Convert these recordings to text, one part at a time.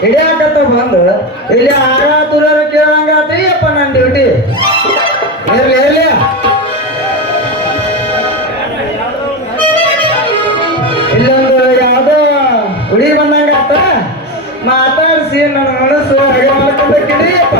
ಹಿಡಿಯಾಕತ್ತ ಬಂದು ಇಲ್ಲಿ ಆರ ತುರಾರ ಕೇಳಂಗಾತ್ರಿ ಅಪ್ಪ ನನ್ನ ಡ್ಯೂಟಿ ಇರ್ಲಿ ಇರ್ಲಿ ಇಲ್ಲೊಂದು ಯಾವ್ದೋ ಹುಡಿ ಬಂದಂಗಾತ ಮಾತಾಡ್ಸಿ ನನ್ನ ಮನಸ್ಸು ಹಾಗೆ ಮಾಡ್ಕೊಬೇಕಿಡಿ ಅಪ್ಪ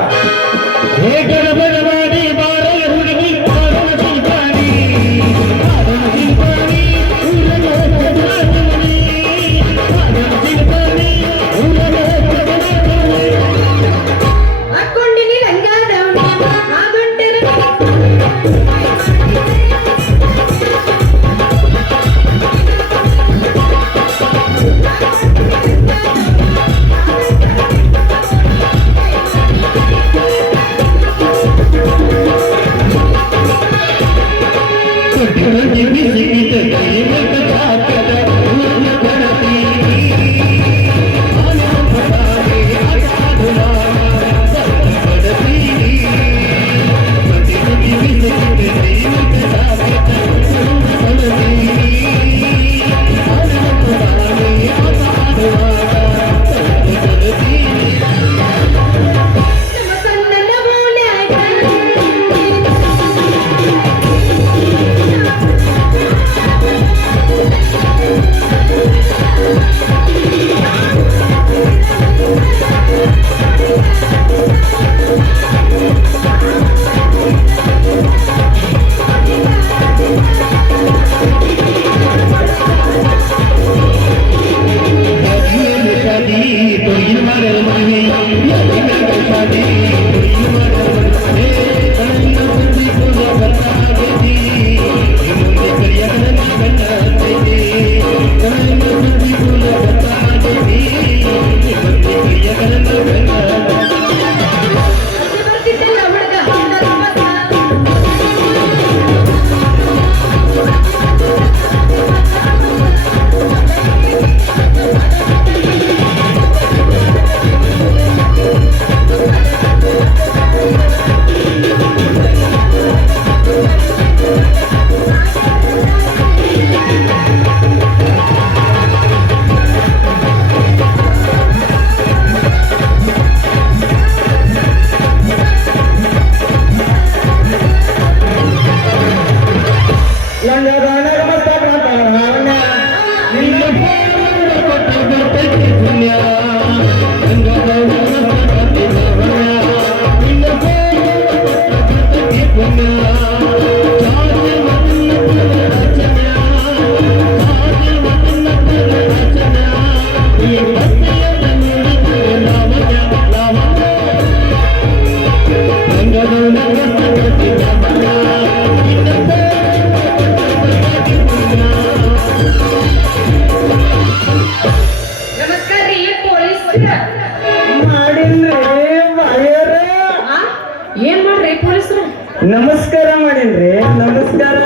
ನಮಸ್ಕಾರ ಮಾಡೇನ್ರಿ ನಮಸ್ಕಾರ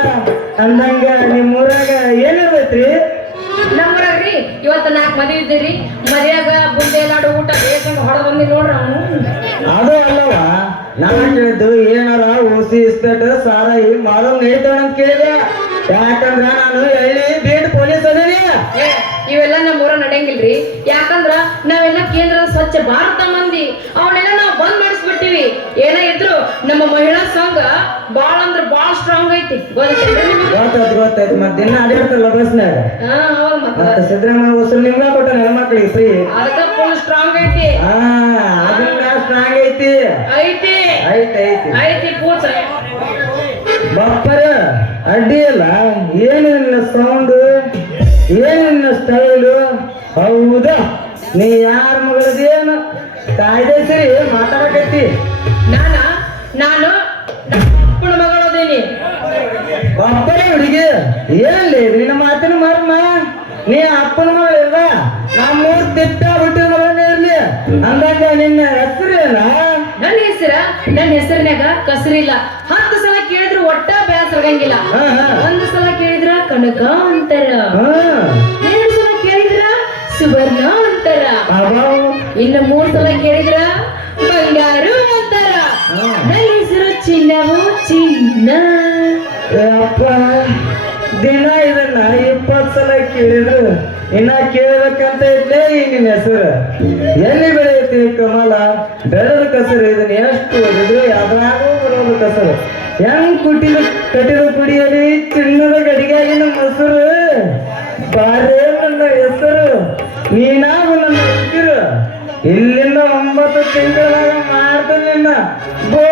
ಅಂದಂಗ ನಿಮ್ಮೂರಾಗ ಏನಿರ್ತೈತ್ರಿ ನಮ್ಮೂರಾಗ್ರಿ ಇವತ್ತು 4 ಮದುವೆ ಇದ್ದೀರಿ ಮದ್ಯಾಗ ಬುಂದೆ ಲಾಡು ಊಟ ಬೇಕಂತ ಹೊಡ ಬಂದಿ ನೋಡ್ರ ಅದು ಅಲ್ಲವ ನಾನು ಕೇಳಿದ್ದು ಏನಾರ ಓಸಿ ಇಸ್ಪೇಟ್ ಸಾರಾಯಿ ಮಾರೋ ನಡೀತಾವ ಅಂತ ಕೇಳಿದೆ ಯಾಕಂದ್ರ ನಾನು ಎಳ್ಳಿ ಬೀಡ್ ಪೊಲೀಸ್ ಅದೀನಿ ಇವೆಲ್ಲ ನಮ್ಮೂರ ನಡೆಯಂಗಿಲ್ರಿ ಯಾಕಂದ್ರ ನಾವೆಲ್ಲ ಕೇಂದ್ರ ಸ್ವಚ್ಛ ಭಾರತ ಮಂದಿ ಅವನ್ನೆಲ್ಲ ನಾವು ಬಂದ್ ಮಾಡಿಸ್ಬಿಟ್ಟಿವಿ ಏನ ಇದ್ರು ನಮ್ಮ ಮಹಿಳಾ ಸಂಘ ಬಾಳ ಅಂದ್ರ ಬಾಳ ಸ್ಟ್ರಾಂಗ್ ಐತಿ ಗೊತ್ತಾಯ್ತು ಮತ್ತೆ ದಿನ ಅಡ್ಯಾಡ್ತಲ್ಲ ಬಸ್ನಾಗ ಮತ್ತೆ ಸಿದ್ದರಾಮಯ್ಯ ಹೊಸರು ನಿಮ್ಗ ಕೊಟ್ಟ ಹೆಣ್ಮಕ್ಳಿಗೆ ಫ್ರೀ ಅದಕ್ಕ ಫುಲ್ ಸ್ಟ್ರಾಂಗ್ ಐತಿ ಅದನ್ನ ಸ್ಟ್ರಾಂಗ್ ಐತಿ ಐತಿ ಐತಿ ಐತಿ ಐತಿ ಪೂಜ ಬಪ್ಪರ ಅಡ್ಡಿ ಅಲ್ಲ ಏನಿಲ್ಲ ಸೌಂಡ್ ಏನಿಲ್ಲ ಸ್ಟೈಲು ಹೌದಾ ನೀ ಯಾರ ಮಗಳದೇನು ಕಾಯ್ದೆ ಸರಿ ಮಾತಾಡಕತ್ತಿ ನಾನು ಅಪ್ಪನ ಮಗಳದೇನಿ ಬಪ್ಪರೇ ಹುಡುಗಿ ಏನ್ಲಿ ನಿನ್ನ ಮಾತಿನ ಮರ್ಮ ನೀ ಅಪ್ಪನ ಮಗಳು ಇಲ್ವ ನಮ್ಮೂರ್ ತಿಟ್ಟ ಬಿಟ್ಟಿದ ಮಗನೇ ಇರ್ಲಿ ಅಂದಾಗ ನಿನ್ನ ಹೆಸರೇನ ನನ್ನ ಹೆಸರಿನಾಗ ಕಸರಿಲ್ಲ 10 ಸಲ ಕೇಳಿದ್ರು ಒಟ್ಟ ಬೇಸರಗಂಗಿಲ್ಲ ಹಾ, ಹಾ. 1 ಸಲ ಕೇಳಿದ್ರ ಕನಕ ಅಂತಾರ ಹಾ 2 ಸಲ ಕೇಳಿದ್ರ ಸುವರ್ಣ ಅಂತಾರ ಅಬ್ಬಾವ್. ಇನ್ನು 3 ಸಲ ಕೇಳಿದ್ರ ಬಂಗಾರು ಅಂತಾರ ಹಾ. ನನ್ನ ಹೆಸರು ಚಿನ್ನವು ಚಿನ್ನ ಏ ಅಪ್ಪ ದಿನ ಇದನ್ನ 20 ಸಲ ಕೇಳಿದ್ರು ಇನ್ನ ಕೇಳಬೇಕಂತ ಇದ್ದೇ ಈ ನಿನ್ನ ಹೆಸರು ಎಲ್ಲಿ ಬೆಳೆಯುತ್ತಿ ಕಮಲ ಬೆಳೆದ ಕಸರು ಇದನ್ನ ಎಷ್ಟು ಓದಿದ್ರು ಯಾವ್ದಾಗೂ ಬರೋದು ಕಸರು ಹೆಂಗ್ ಕಟ್ಟಿದ ಕುಡಿಯಲಿ ಚಿನ್ನದ ಗಡಿಗೆಯಾಗಿನ ಮೊಸರು ಬಾರೇ ನನ್ನ ಹೆಸರು ನೀನಾಗು ನನ್ನ ಉಸಿರು ಇಲ್ಲಿಂದ 9 ತಿಂಗಳಾಗ ಮಾಡ್ತಾನೆ ನಿನ್ನ ಬೋ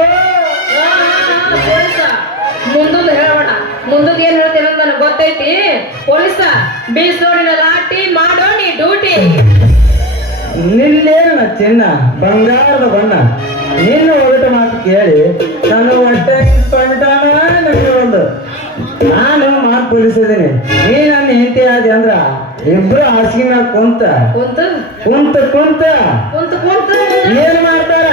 ಮುಂದೊಂದು ಹೇಳಬೇಡ ಮುಂದೊಂದು ಏನ್ ಹೇಳ್ತೇನೆ ಅಂತ ನನಗೆ ಗೊತ್ತೈತಿ ಪೊಲೀಸ ಬೀಸೋಡಿನ ಲಾಟಿ ಮಾಡೋ ನೀ ಡ್ಯೂಟಿ ನಿಲ್ಲೇನ ಚಿನ್ನ ಬಂಗಾರದ ಬಣ್ಣ ನಿನ್ನ ಒಗಟ ಮಾತು ಕೇಳಿ ನಾನು ಹೊಟ್ಟೆ ಸೊಂಟಾನ ನನಗೆ ಒಂದು ನಾನು ಮಾತು ಪೊಲೀಸಿದ್ದೀನಿ ನೀ ನನ್ನ ಹೆಂಡತಿ ಆದಿ ಅಂದ್ರ ಇಬ್ರು ಹಾಸಿಗೆ ಮ್ಯಾಲ ಕುಂತ ಕುಂತು ಕುಂತ ಕುಂತ ಕುಂತು ಕುಂತು ಏನ್ ಮಾಡ್ತಾರ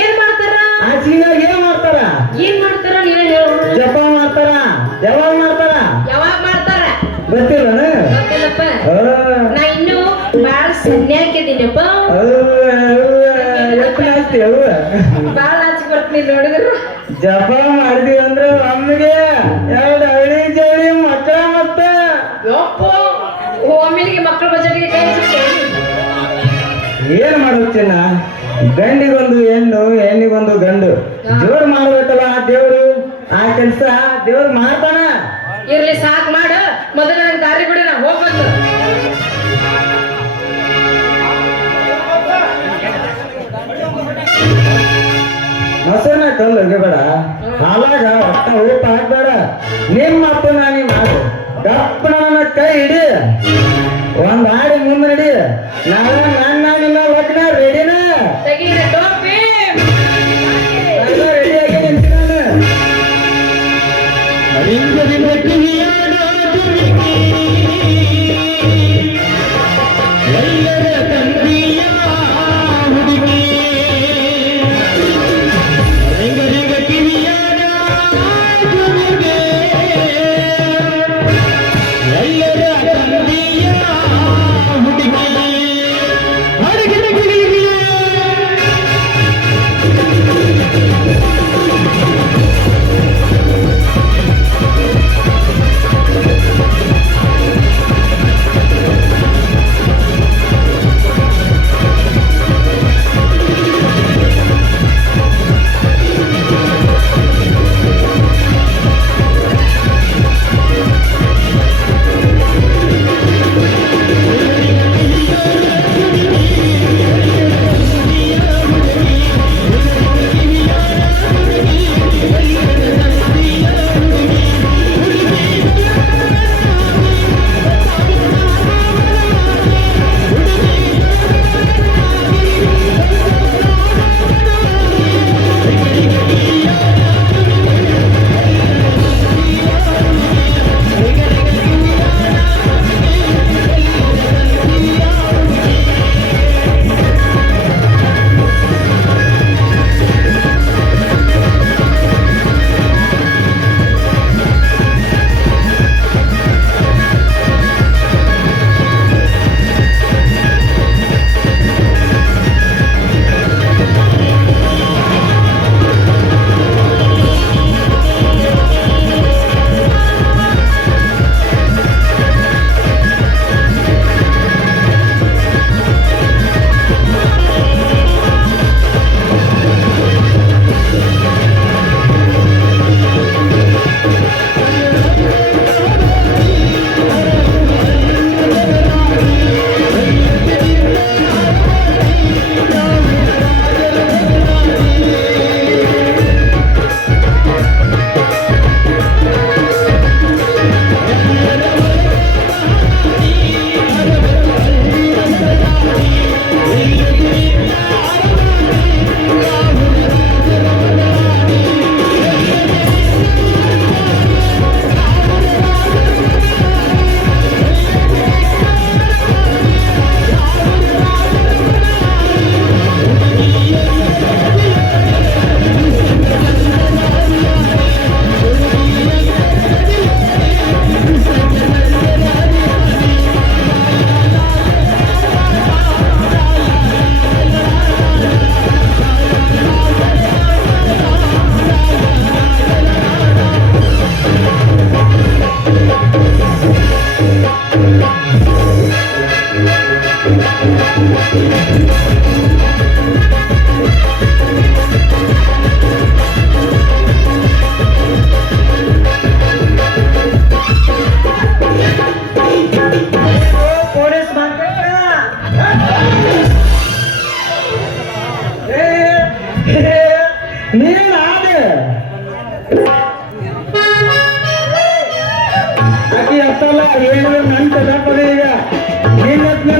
ಏನ್ ಮಾಡ್ತಾರ ಹಾಸಿಗೆ ಮ್ಯಾಗ ಏನ್ ಮಾಡ್ತಾರ ಏನ್ ಮಾಡ್ತಾರ ನೀನೇ ಹೇಳು ಜಪ ಮಾಡ್ತಾರ ಯಾವಾಗ ಮಾಡ್ತಾರ ಯಾವಾಗ ಮಾಡ್ತಾರ ಗೊತ್ತಿಲ್ಲನ ಗೊತ್ತಿಲ್ಲಪ್ಪ ನಾ ಇನ್ನು ಬಾಳ ಸನ್ಯಾಕಿದ್ದೀನಪ್ಪ ಎತ್ತನಾಸ್ತಿ ಅವ ಬಾಳ ನಾಚಿಕೆ ಬರ್ತೀನಿ ನೋಡಿದ್ರು ಜಪ ಮಾಡಿದೀವಿ ಅಂದ್ರೆ ನಮ್ಗೆ 2 ಹಳ್ಳಿ ಜಳಿ ಮಕ್ಕಳ ಮತ್ತ ಯಪ್ಪ ಒಮ್ಮೆಲಿಗೆ ಮಕ್ಕಳ ಬಜೆಟ್ಗೆ ಕೈ ಹಚ್ಚಿಬಿಟ್ಟೆ. ಏನ್ ಮಾಡುತ್ತಿನ ಗಂಡಿಗೊಂದು ಹೆಣ್ಣು ಹೆಣ್ಣಿಗೊಂದು ಗಂಡು ಜೋಡ್ ಮಾಡ್ಬೇಕಲ್ಲ ಆ ದೇವ್ರು ಆ ಕೆಲ್ಸ ದೇವ್ರು ಮಾಡ್ತಾನ ಇರ್ಲಿ ಸಾಕ್ ಮಾಡ ಮೊದಲ ನನ್ ದಾರಿ ಬಿಡು ನಾ ಹೋಗ್ಬಂದು ಮೊಸರನ್ನ ಕಲ್ಲು ಹೋಗಿಬೇಡ ಹಾಲಾಗ ಒಟ್ಟ ಉಪ್ಪು ಹಾಕ್ಬೇಡ ನಿಮ್ಮ ಅಪ್ಪನ ನೀ ಮಾಡು ಗಪ್ಪನ ನನ್ನ ಕೈ ಹಿಡಿ ಒಂದ್ ಆಡಿ ಮುಂದೆ ನಡಿ ನಾಳೆ ನನ್ನ ನಿನ್ನ ಲಗ್ನ ರೆಡಿನ ತೆಗೀರಿ ಟೋಪಿ ರೆಡಿಯಾಗಿ ನಿಂತೀನಿ ಎಲ್ಲರ ತಂದೆಯ ಹುಡುಗಿ ರಿಂಗ ಕಿವಿಯಾದ ಗುರುಗೆ ಎಲ್ಲರ ತಂದೆಯ ಹುಡುಗಿ ಅಡಗಿನ ಗಿರಿಯ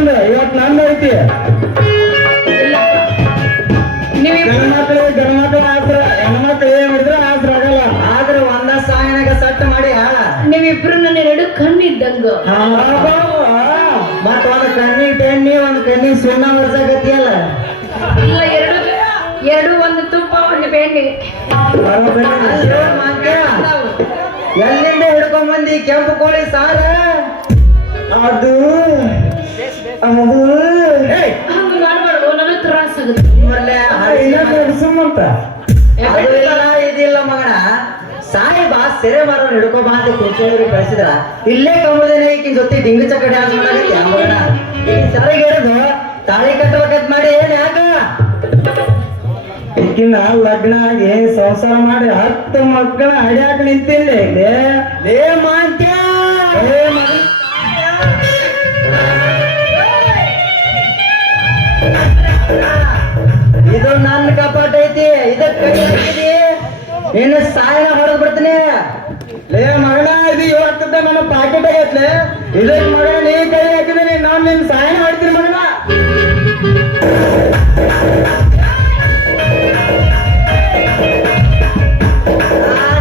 ನಂದು ಇವತ್ತು ನಂದು ಐತಿ ನೀವಿಬ್ರು ಗಣಮಕ್ಳು ಆಸ್ರ ಹೆಣ್ಮಕ್ಳು ಏನ್ ಮಾಡಿದ್ರೆ ಆಸ್ರ ಆಗಲ್ಲ ಆದ್ರೆ ಒಂದ ಸಾಯನಾಗ ಸಟ್ ಮಾಡಿ ನೀವಿಬ್ರು ನನ್ನ ಎರಡು ಕಣ್ಣಿದ್ದಂಗ ಮತ್ತ ಒಂದ್ ಕಣ್ಣಿಗೆ ಬೆಣ್ಣಿ ಒಂದ್ ಕಣ್ಣಿಗೆ ಸುಣ್ಣ ಬರ್ಸಕತ್ತಿಯಲ್ಲ ಇಲ್ಲ ಎರಡು ಒಂದು ತುಪ್ಪ ಒಂದು ಬೆಣ್ಣೆ ಎಲ್ಲಿಂದ ಹಿಡ್ಕೊಂಡ್ ಬಂದಿ ಕೆಂಪು ಕೋಳಿ ಸಾರ ಅದು ಹಂಗ ಮಾಡ್ಬಾರ್ದು ನನಗೆ ತ್ರಾಸ ಆಗುತ್ತೆ ಸುಮ್ಮಂತ ಇದಿಲ್ಲ ಮಗನ ಸಾಯಿಬ ಸೆರೆ ಮಾರೋನ್ ಹಿಡ್ಕೊಬಾ ಅಂತ ಕುಂಚೂರಿಗೆ ಕಳಿಸಿದ್ರ ಇಲ್ಲೇ ಕಮ್ಮದೇನೆ ಈಕಿನ ಜೊತೆ ಡಿಂಗ ಚಕ್ಕ ಡ್ಯಾನ್ಸ್ ಮಾಡಾಕತ್ತಿ ಆ ಮಗನ ಈ ಸರಿಗೆ ಹಿಡಿದು ತಾಳಿ ಕಟ್ಟಬೇಕಂತ ಮಾಡಿ ಏನ್ ಯಾಕ ಈಕಿನ ಲಗ್ನ ಆಗಿ ಸಂಸಾರ ಮಾಡಿ 10 ಮಕ್ಕಳ ಹಡ್ಯಾಕ ನಿಂತಿಲ್ಲ ಲೇ ಮಾಂತ್ಯ ಇದು ನನ್ನ ಕಪಾಟ ಐತಿ ಇದಕ್ಕೆ ಕೈ ಹಾಕಿದಿ ಇನ್ನು ಸಾಯನ ಹೊಡೆದ್ ಬಿಡ್ತೀನಿ ಲೇ ಮಗನ ಇದು ಇವತ್ತದ ನನ್ನ ಪಾಕೆಟ್ ಆಗೈತ್ಲೆ ಇದಕ್ಕೆ ಮಗನ ನೀ ಕೈ ಹಾಕಿದೀನಿ ನಾನ್ ನಿನ್ ಸಾಯನ ಹೊಡ್ತೀನಿ ಮಗನ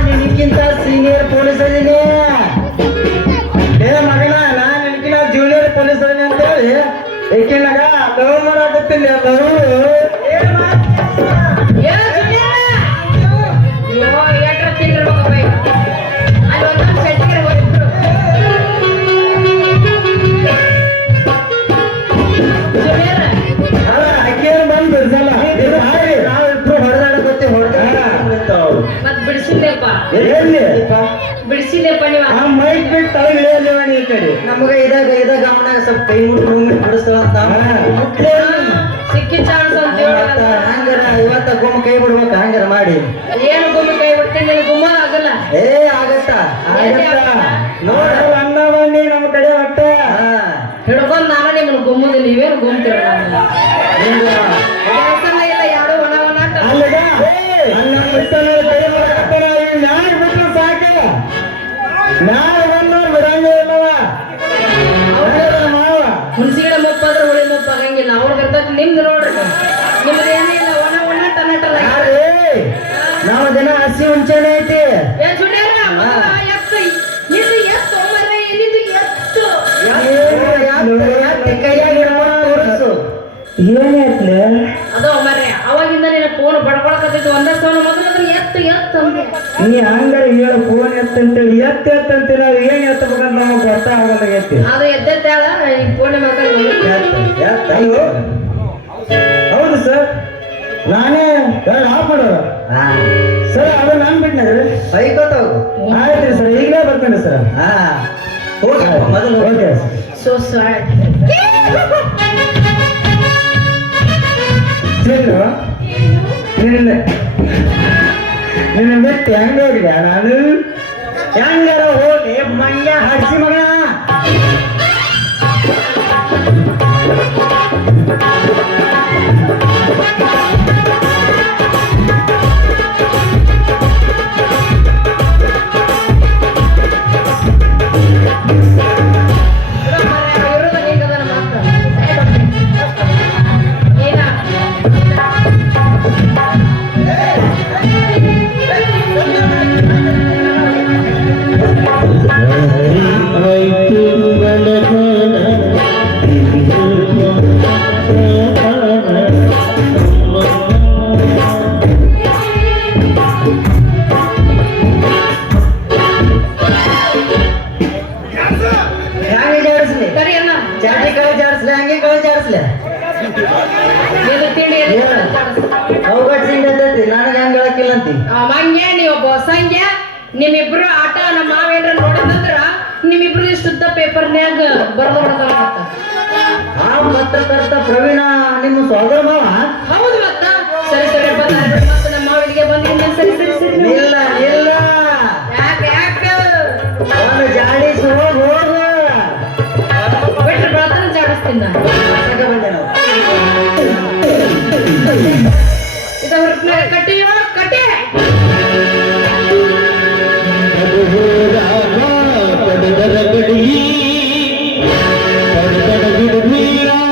ನಿನಕ್ಕಿಂತ ಸೀನಿಯರ್ ಪೊಲೀಸ್ ಅದೀನಿ ಲೇ ಮಗನ ನಾನ್ ನಿನಕಿನ ಜೂನಿಯರ್ ಪೊಲೀಸ್ ಅದೀನಿ ಅಂತ ಹೇಳಿ ಏಕೆನಾಗ ಲವ್ ಮಾಡಾಕತ್ತೀನಿ ಬಿಡಿಸಿಲ್ಲಪ್ಪ ನೀವು ಮೈಕ್ ಬಿಟ್ಟು ತಳಗ ಈ ಕಡೆ ನಮಗ ಇದಾಗ ಅವನಾಗ ಸ್ವಲ್ಪ ಕೈ ಮುಟ್ಟು ಮೂಮೆಂಟ್ ಬಿಡಿಸ್ತಾಳ ಅಂತ ಸಿಕ್ಕಿ ಚಾನ್ಸ್ ಅಂತ ಹಂಗಾರ ಇವತ್ತ ಗುಮ್ಮ ಕೈ ಬಿಡ್ಬೇಕ ಹಂಗಾರ ಮಾಡಿ ಏನು ಗುಮ್ಮ ಕೈ ಬಿಡ್ತೀನಿ ಗುಮ್ಮ ಆಗಲ್ಲ ಆಗತ್ತ ನೋಡ ಅನ್ನ ಬನ್ನಿ ನಮ್ಮ ಕಡೆ ಒಟ್ಟ ಹಿಡ್ಕೊಂಡ್ ನಾನು ನಿಮ್ಮನ್ನ ಗುಮ್ಮದಿಲ್ಲ ನೀವೇನು ಗುಮ್ತೀರ ಇಲ್ಲ ಯಾರು ಒಣ ಅಲ್ಲಗ ಅನ್ನ ನ್ಯಾಯ ಬಿಟ್ರು ಸಾಕು ನ್ಯಾಯ ಬಂದ ಬಿಡಂಗ ಇಲ್ಲವ ಮಾವ ಹುಣಸಿಗಿಡ ಮುಪ್ಪಾದ್ರೆ ಹುಳಿ ಮುಪ್ಪ ಆಗಂಗಿಲ್ಲ ಅವ್ರಿಗೆ ಇರ್ತಕ್ಕ ನಿಮ್ದು ನೋಡ್ರಿ ನಿಮ್ದು ಏನಿಲ್ಲ ಒಣ ಟನಟಲ್ಲ ನಾವು ದಿನ ಹಸಿ ಮುಂಚೆನೆ ಐತಿ ಏನಾಯ್ತಲೆ ಅದು ಮರ್ರೆ ಅವಾಗಿಂದ ನಿನ್ನ ಫೋನ್ ಬಡ್ಕೊಳಕತ್ತಿತ್ತು ಒಂದ ಫೋನ್ ಮೊದಲು ಎತ್ತು ಅಂದೆ ನೀ ಹಂಗಾರ ಹೇಳು ಫೋನ್ ಎತ್ತಂತೇಳಿ ಎತ್ತಂತೆ ನಾವು ಏನ್ ಎತ್ತಬೇಕಂತ ನಮಗ್ ಗೊತ್ತಾಗಲಾಗೈತಿ ಅದು ಎದ್ದೇಳ ಈ ಫೋನ್ ಹೌದು ಸರ್ ನಾನೇ ಆಫ್ ಮಾಡೋರು ಸರ್ ಅದು ನಾನ್ ಬಿಟ್ನಾಗ್ರಿ ಆಯ್ತ್ರಿ ಸರ್ ಈಗಲೇ ಬರ್ತೇನೆ ಸರ್ ಮೊದಲು ಓಕೆ ಸೋ ಸಾಡ್ ನಿನ್ನ ಬಿಟ್ಟು ಹೆಂಗ ಹೋಗಿಲ್ಲ ನಾನು ಹೆಂಗಾರ ಹೋಗಿ ಮಂಡ್ಯ ಹಡ್ಸಿ ಮಗ ಮಂಗ್ಯ ನೀವೊಬ್ಬ ಸಂಖ್ಯ ನಿಮ್ಮಿಬ್ರು ಆಟ ನಮ್ಮ ಮಾವೇನ್ರ ನೋಡೋದಂದ್ರ ನಿಮ್ಮಿಬ್ರು ಶುದ್ಧ ಪೇಪರ್ನ್ಯಾಗ ಬರ್ದ ಆ ಪತ್ರಕರ್ತ ಪ್ರವೀಣ ನಿಮ್ಮ ಸೋದರ ಮಾವ ಹೌದು ಮತ್ತ ಸರಿ ಸರಿ ಮತ್ತೆ ನಮ್ಮ ಮಾವಿಗೆ ಬಂದಿದ್ದ ಸರಿ ಸರಿ ಸರಿ ಇಲ್ಲ ಇಲ್ಲ ಯಾಕೆ ಅವನು ಜಾಡಿಸಿ ಹೋಗು ಬಿಟ್ರೆ ಬೆಳತನ ಜಾಡಿಸ್ತೀನಿ ಇದ ಹೊರಟ್ನಾಗ ಕಟ್ಟಿಯೋ ಕಟ್ಟಿ ಗಡಿ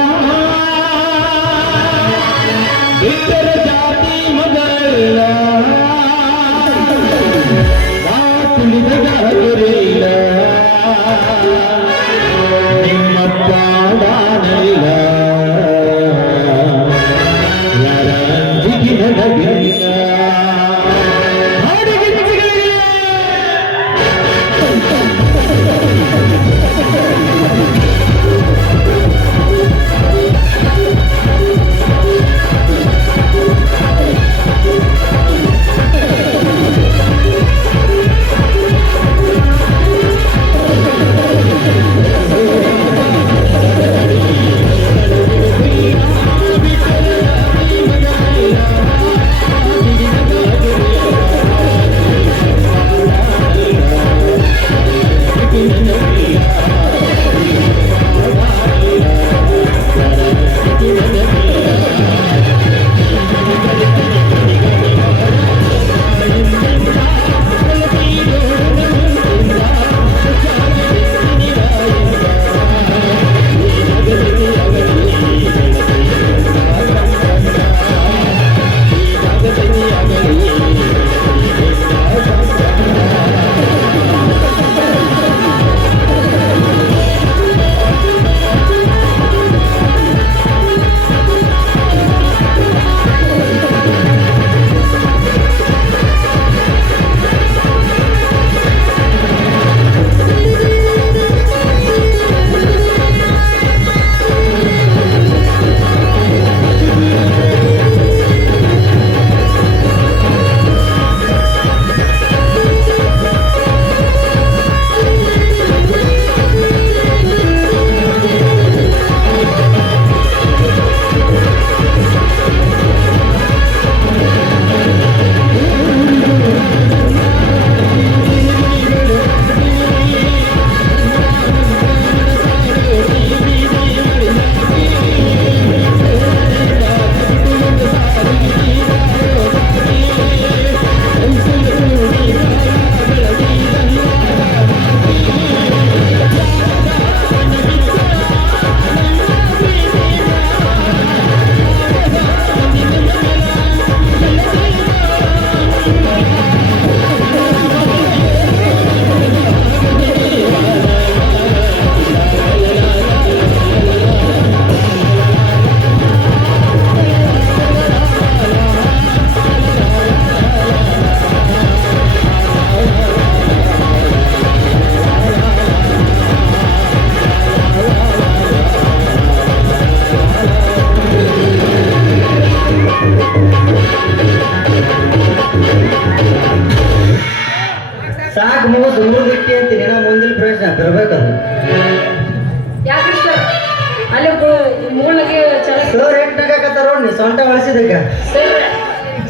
ಸೊಂಟ ಬಳಸಿದಕ್ಕ ಸರ್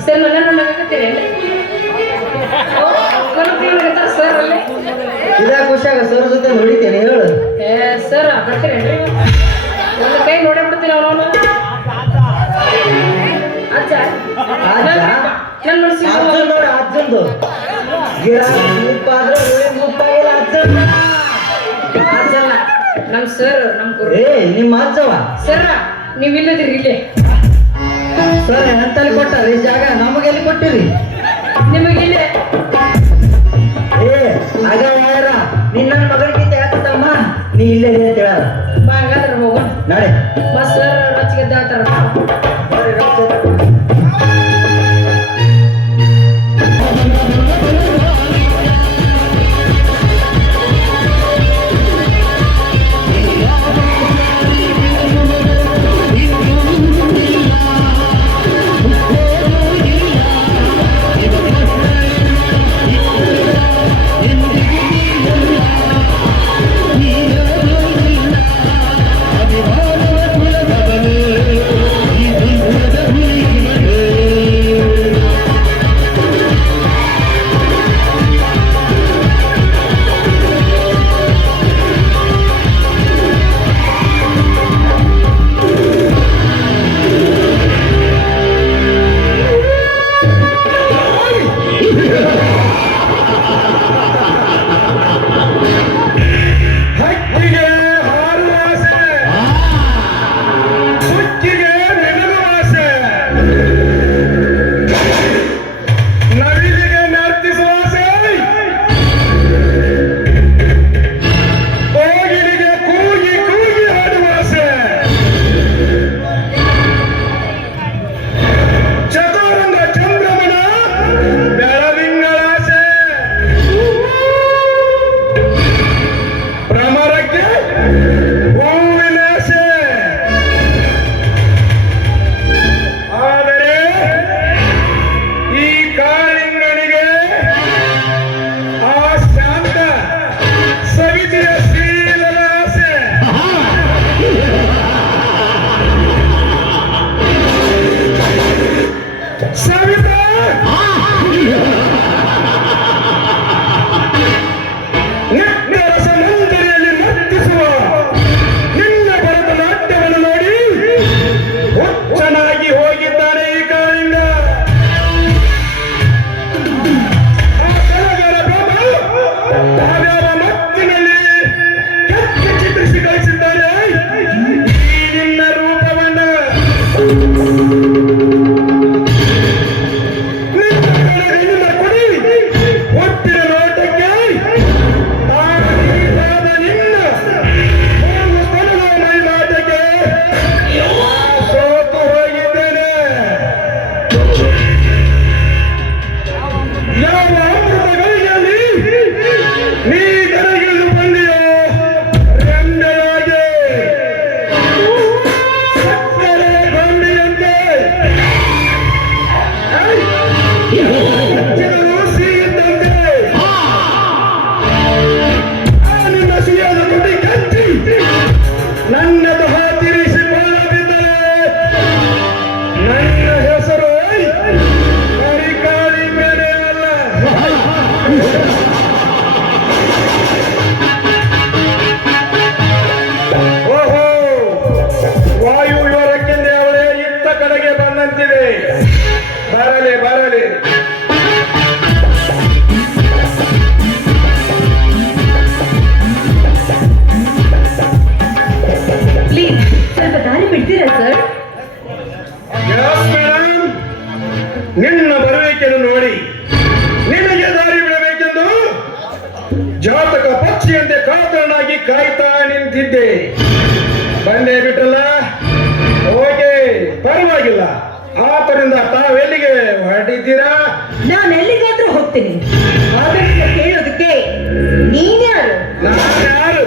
ಸರ್ ನನ್ನ ನೋಡಕತ್ತೀರಿ ಸರ್ ಅಲ್ಲಿ ಇದ ಖುಷಿಯಾಗ ಸರ್ ಜೊತೆ ನೋಡಿತೇನೆ ಹೇಳು ಏ ಸರ್ ಬರ್ತೀರೇನ್ರಿ ಒಂದು ಕೈ ನೋಡೇ ಬಿಡ್ತೀನಿ ಅವನವನು ಅಜ್ಜ ನನ್ನ ಮನಸ್ಸಿಗೆ ಅಜ್ಜನ್ ನೋಡ ಅಜ್ಜಂದು ಗಿಡ ಮುಪ್ಪಾದ್ರೆ ಮುಪ್ಪಾಗಿಲ್ಲ ಅಜ್ಜನ್ ಅಜ್ಜಲ್ಲ ನಮ್ ಸರ್ ನಮ್ ಗುರು ಏ ನಿಮ್ಮ ಅಜ್ಜವ ಸರ್ ನೀವ್ ಇಲ್ಲದಿರಿ ಇಲ್ಲೇ ಸರ್ ಎಂತಲ್ಲಿ ಕೊಟ್ಟಾರಿ ಜಾಗ ನಮಗೆಲ್ಲಿ ಕೊಟ್ಟಿರಿ ನಿಮಗೆ ಇಲ್ಲೇ ಏ ಆಗ ಯಾರ ನಿನ್ನ ಮಗನಿಗಿಂತ ಯಾಕತ್ತಮ್ಮ ನೀ ಇಲ್ಲೇ ಇದೆ ಅಂತ ಹೇಳ ಬಾ ಹಂಗಾದ್ರೆ ಹೋಗೋಣ ನಾಳೆ ಮತ್ ಸರ್ ರಚಿಗೆ ಹೇಳ್ತಾರ ನಿನ್ನ ಬರುವಿಕೆಯನ್ನು ನೋಡಿ ನಿನಗೆ ದಾರಿ ಬಿಡಬೇಕೆಂದು ಜಾತಕ ಪಕ್ಷಿಯಂತೆ ಕಾತರನಾಗಿ ಕಾಯ್ತಾ ನಿಂತಿದ್ದೆ. ಬಂದೇ ಬಿಟ್ಟಲ್ಲ, ಓಕೆ ಪರವಾಗಿಲ್ಲ. ಆತರಿಂದ ತಾವೆಲ್ಲಿಗೆ ಹೊರಟಿದ್ದೀರಾ? ನಾನು ಎಲ್ಲಿಗಾದ್ರೂ ಹೋಗ್ತೀನಿ, ಆದಷ್ಟು ಕೇಳೋದಕ್ಕೆ ನೀನ್ಯಾರು? ನಾನ್ಯಾರು?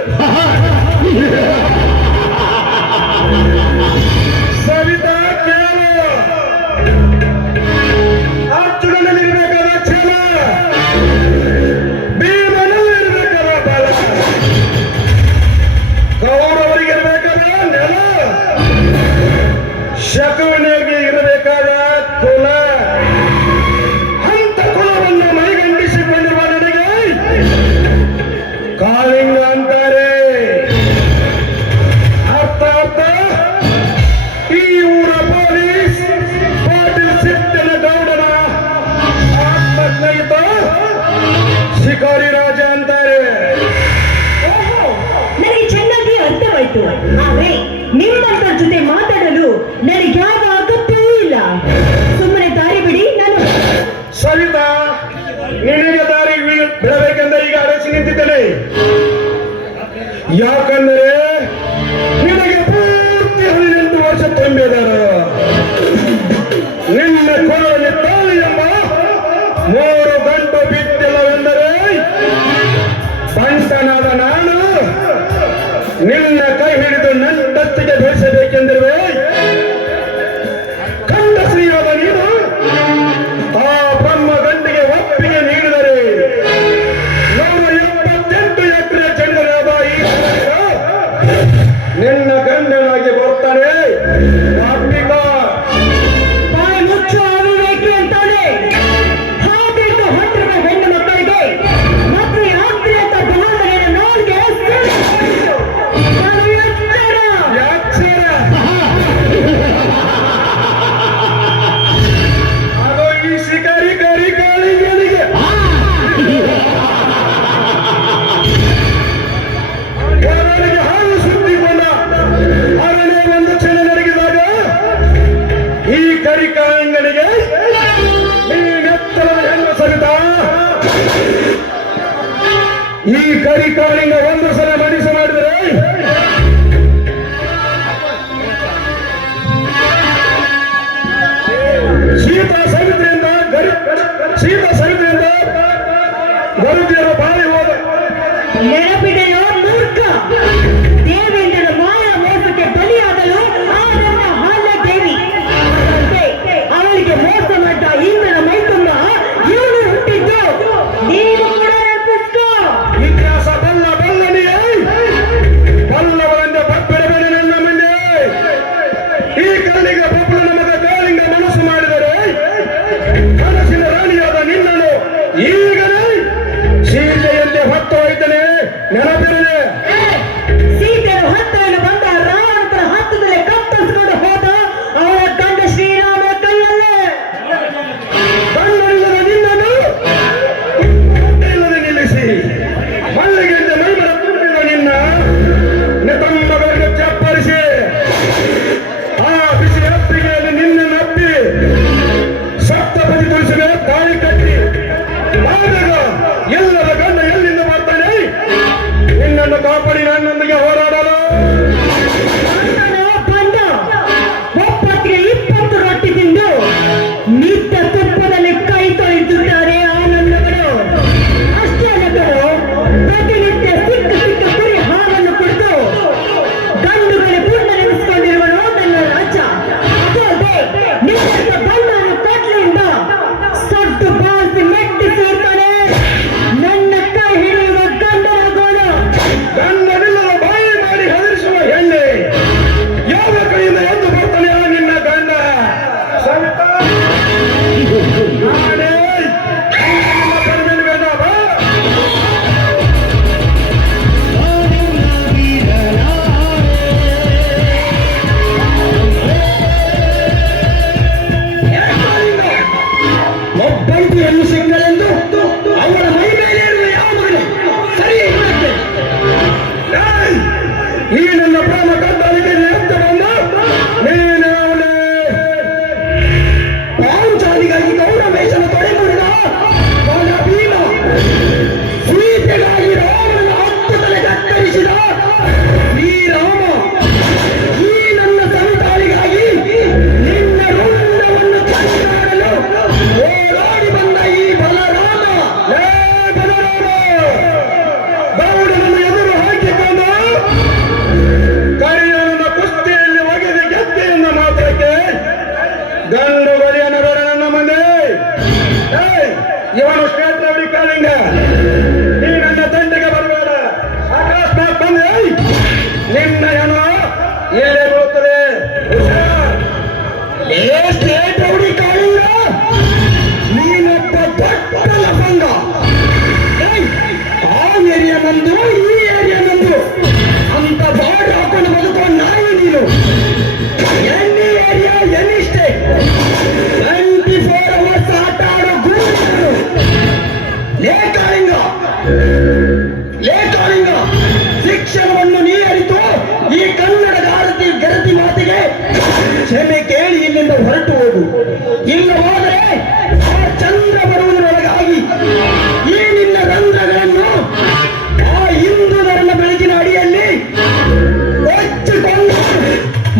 ಸವಿತಾ ಕೇಳು. ಅರ್ಜುನನಲ್ಲಿರ್ಬೇಕಾದ ಛಲ, ಭೀಮನಲ್ಲಿರ್ಬೇಕಾದ ಬಲ, ಕೌರವರಿಗಿರ್ಬೇಕಾದ ನೆಲ, ಶಕುನಿಗೆ ನಿಮ್ಮಂತರ ಜೊತೆ ಮಾತಾಡಲು ನನಗೆ ಯಾವ ಅಗತ್ಯವೂ ಇಲ್ಲ. ಸುಮ್ಮನೆ ದಾರಿ ಬಿಡಿ. ನಾನು ಸವಿತಾ, ನಿನಗೆ ದಾರಿ ಬಿಡಬೇಕೆಂದ ಈಗ ಅರಸಿ ನಿಂತಿದ್ದೇನೆ. ಯಾಕಂದರೆ ನಿನಗೆ ಪೂರ್ತಿ 18 ವರ್ಷ ತುಂಬಿದಾರ. ನಿನ್ನ ಕೊರಳಲ್ಲಿ ತಾಳಿ ಎಂಬ 3 ಗಂಟು ಬಿದ್ದಿಲ್ಲವೆಂದರೆ ಬಂಟನಾದ ನಾನು ನಿನ್ನ ಕೈ ಹಿಡಿದು ನಂಟತ್ತಿಗೆ ಬೆಳೆಸಬೇಕೆಂದಿರುವೆ. ಕಂಡ ಶ್ರೀಯಾದ ನೀನು ಆ ಬ್ರಹ್ಮ ಗಂಡಿಗೆ ಒಪ್ಪಿಗೆ ನೀಡಿದರೆ 178 ಎಕರೆ ಜಂಗಲಾದ ಈ ನಿನ್ನ ಗಂಡನಾಗಿ ಬರ್ತಾನೆ. ಕಾರ್ತಿಕ, ಬಾಯಿ ಮುಚ್ಚು ಅವಿವೇಕಿ ಅಂತಾನೆ. ಹಾಗೆಂದು ಹೊಟ್ಟಿರುವ ಹೆಣ್ಣು ಮಕ್ಕಳಿಗೆ ಮದುವೆ ಆಗ್ತಿದೆ ಅಂತ ಬಹಳ ನಾಲ್ಗೆ ನಾನು ಎಚ್ಚರ. ಯಾಕೆ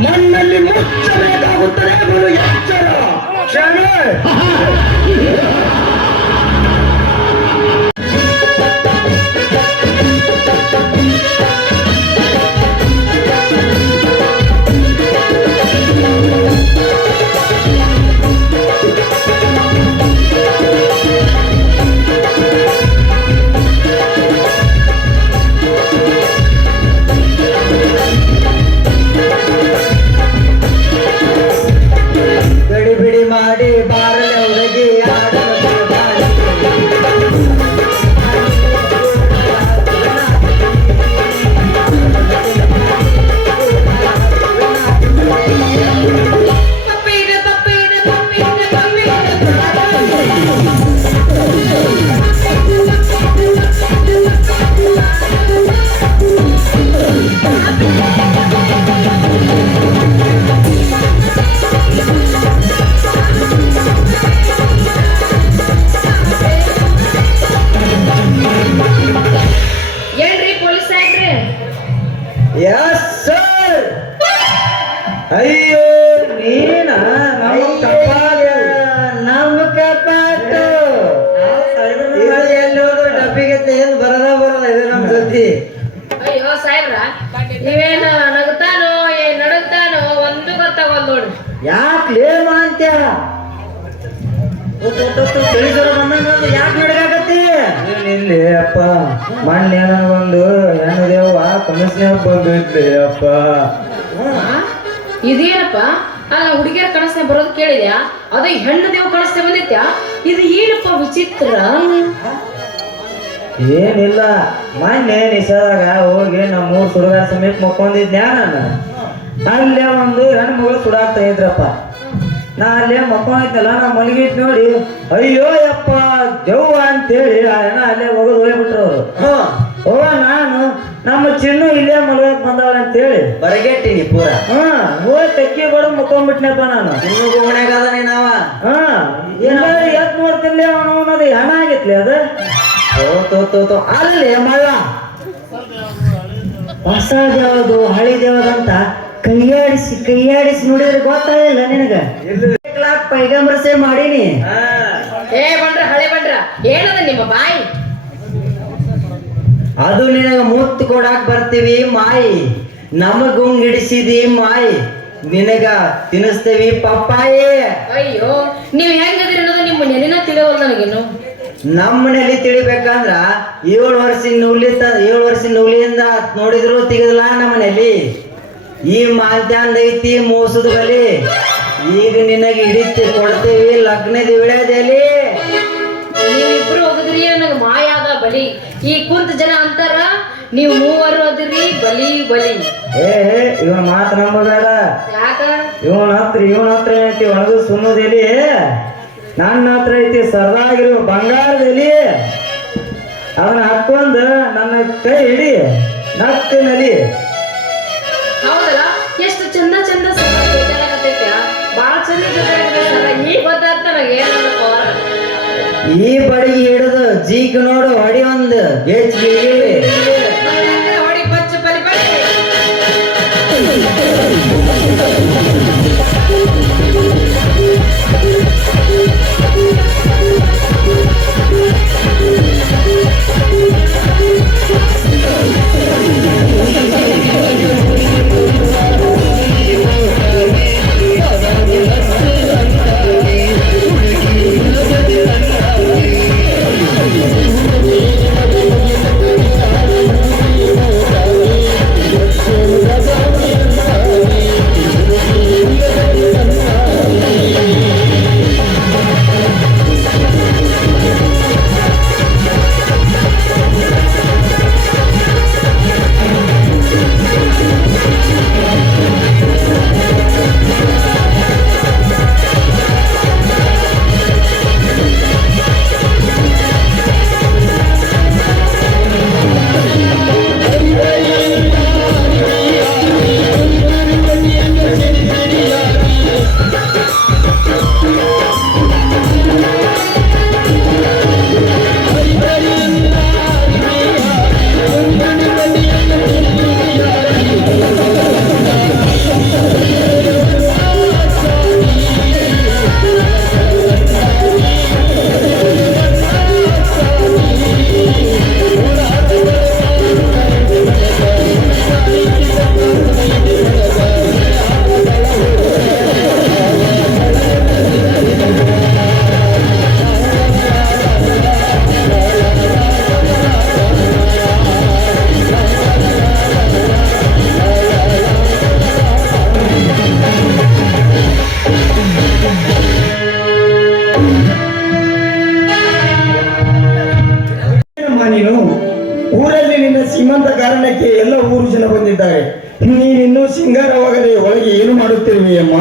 ಮಣ್ಣಲ್ಲಿ ಮುಚ್ಚಬೇಕಾಗುತ್ತದೆ ಬಲು ಎಚ್ಚರ. ಕ್ಷಣೆ. ಗಡಿಬಿಡಿ ಮಾಡಿ ಬಾರಲೆ ಹುಡುಗಿ ಆಡಲು ಬಾರಿ. ತಪ್ಪಿದೆ ತಪ್ಪಿದೆ ತಪ್ಪಿದೆ ತಪ್ಪಿದೆ. ಏನ್ರಿ ಪೊಲೀಸ್ ಸಾಹೇಬ್ರೆ? Yes, sir. ಅಯ್ಯೋ ನೀನ ನಮ್ಮ ಕಪಾಟ ನಮ್ಮ ಕಪಾಟ ಎಲ್ಲೋದು ಡಬ್ಬಿಗೆ ಏನು ಬರದ ಇದು ನಮ್ಮ ಜೊತೆ. ಅಯ್ಯೋ ಸಾಹೇಬ್ರ, ನೀವೇನ ನಗುತ್ತಾನೋ ಏನ್ ನಡುತ್ತಾನೋ ಒಂದು ಗೊತ್ತಾಗೋದ್ ನೋಡ್ರಿ. ಯಾಕೆ ಮಾಂತ್ಯ ಯಾಕೆ ನಡಗಾಕತ್ತಿ ಇಲ್ಲಿ ಅಪ್ಪ ಮೊನ್ನೆ ಒಂದು ಹೆಣ್ಣು ದೇವ ಕನಸಿನಾಗ ಬಂದಿದ್ದೆ ಅಪ್ಪ. ಇದೇನಪ್ಪ ಅಲ್ಲ ಹುಡುಗಿಯರ ಕನಸನೆ ಬರೋದು ಕೇಳಿದ್ಯಾ? ಅದು ಹೆಣ್ಣು ದೇವ್ ಕನಸನೆ ಬಂದಿತ್ಯಾ? ಇದು ಏನಪ್ಪ ವಿಚಿತ್ರ. ಏನಿಲ್ಲ, ಮೊನ್ನೆ ನಿಷಾದಾಗ ಹೋಗಿ ನಮ್ಮ ಮೂರು ಸುಡುಗಾರ ಸಮೀಪ ಮಕ್ಕೊಂಡಿದ್ನ್ಯಾ ನಾನು. ಅಲ್ಲೇ ಒಂದು ಹೆಣ್ಣು ಮಗಳು ಸುಡಾಕ್ತಾ ಇದ್ರಪ್ಪ. ನಾ ಅಲ್ಲೇ ಮಕ್ಕೊಂಡಿದ್ದಲ್ಲ, ನಾ ಮಲಗಿದ್ ನೋಡಿ ಅಯ್ಯೋ ಯಪ್ಪ ದೆವ್ವ ಅಂತೇಳಿ ಆ ಹೆಣ ಅಲ್ಲೇ ಹೋಗೋದು ಹೋಗ್ಬಿಟ್ರು ಅವರು. ನಾನು ನಮ್ಮ ಚಿನ್ನು ಇಲ್ಲೇ ಮಲಗಕ್ ಬಂದಾಳ ಅಂತೇಳಿ ಬರಗೆಟ್ಟಿನಿ ಪೂರ. ಹೋಗಿ ತೆಕ್ಕಿ ಬಡ ಮಕ್ಕೊಂಡ್ಬಿಟ್ನಪ್ಪ ನಾನು. ಇನ್ನೊಬ್ಬ ಮನೆಗಾದನೆ ನಾವ. ಎಲ್ಲ ಎತ್ ನೋಡ್ತಿರ್ಲಿ ಅವನು ಅನ್ನೋದು ಹೆಣ ಆಗೈತ್ಲಿ ಅದು. ಅಲ್ಲಿ ಮಳ್ಳ ಹೊಸದ್ಯಾವ್ದು ಹಳಿದ್ಯಾವ್ದಂತ ಕೈಯಾಡಿಸಿ ನೋಡಿದ್ರೆ ಗೊತ್ತಾಗಿಲ್ಲ ನಿನಗ. ಪೈಗಂಬರಸೆ ಮಾಡೀನಿ. ಏ ಬಂಡ್ರ ಹಳೆ ಬಂಡ್ರ, ಏನದ ನಿಮ್ಮ ಬಾಯಿ? ಅದು ನಿನಗ ಮುತ್ತು ಕೊಡಾಕ್ ಬರ್ತೀವಿ ಮಾಯಿ, ನಮಗುಂಗ್ ಹಿಡಿಸಿದಿ ಮಾಯಿ, ನಿನಗ ತಿನ್ನಿಸ್ತೇವಿ ಪಪ್ಪಾಯಿ. ಅಯ್ಯೋ ನೀವ್ ಹೆಂಗದ್ರಿ ಅನ್ನೋದು ನಿಮ್ಮ ನೆಲಿನ ತಿಳಿವಲ್ಲ ನನಗೇನು. ನಮ್ಮ ಮನೇಲಿ ತಿಳಿಬೇಕಂದ್ರ 7 ವರ್ಷ ನೂಲಿಯಿಂದ ನೋಡಿದ್ರು ತೆಗೆದಿಲ್ಲ ನಮ್ಮ ಮನೇಲಿ. ಈ ಮಾಲ್ತ್ಯಾಂದ ಐತಿ ಮೋಸದ ಬಲಿ. ಈಗ ನಿನಗೆ ಹಿಡಿತಿ ಕೊಡ್ತೀವಿ ಲಗ್ನದ ವಿಳ್ಯದಲ್ಲಿ. ನೀವಿಬ್ರು ಹೋಗಿದ್ರಿ ನನಗ ಮಾಯಾದ ಬಲಿ. ಈ ಕುಂತ ಜನ ಅಂತಾರ ನೀವು ಮೂವರು ಅದಿರಿ ಬಲಿ ಬಲಿ. ಇವನ್ ಮಾತು ನಂಬಬೇಡ. ಯಾಕ? ಇವನ ಹತ್ರ ಐತಿ ಒಣದು ಸುಮ್ಮದಲ್ಲಿ, ನನ್ನ ಹತ್ರ ಐತಿ ಸರ್ದಾಗಿರುವ ಬಂಗಾರದಲ್ಲಿ. ಅದನ್ನ ಹಾಕೊಂಡು ನನ್ನ ಕೈ ಹಿಡಿ ನಕ್ತಿನಲ್ಲಿ. ಹೌದಲ್ಲ, ಎಷ್ಟು ಚಂದ ಚಂದ ಬೇಜಾರಾಗತೈತ್ಯ. ಬಾಳ ಚಂದ ಈಗ ಗೊತ್ತಾಗ್ತ ನನಗೆ ಏನಪ್ಪ. ಈ ಬಡಿಗೆ ಹಿಡಿದು ಜೀಗ್ ನೋಡು ಹೊಡಿ ಒಂದು ಹೊಡಿ ಬಚ್ಚ ಬಲಿ ಬಲಿ. ಕಾಣಲಿಕ್ಕೆ ಎಲ್ಲ ಊರು ಜನ ಬಂದಿದ್ದಾರೆ. ನೀನಿನ್ನೂ ಸಿಂಗಾರವಾಗದೆ ಒಳಗೆ ಏನು ಮಾಡುತ್ತಿರುವೆ ಅಮ್ಮ?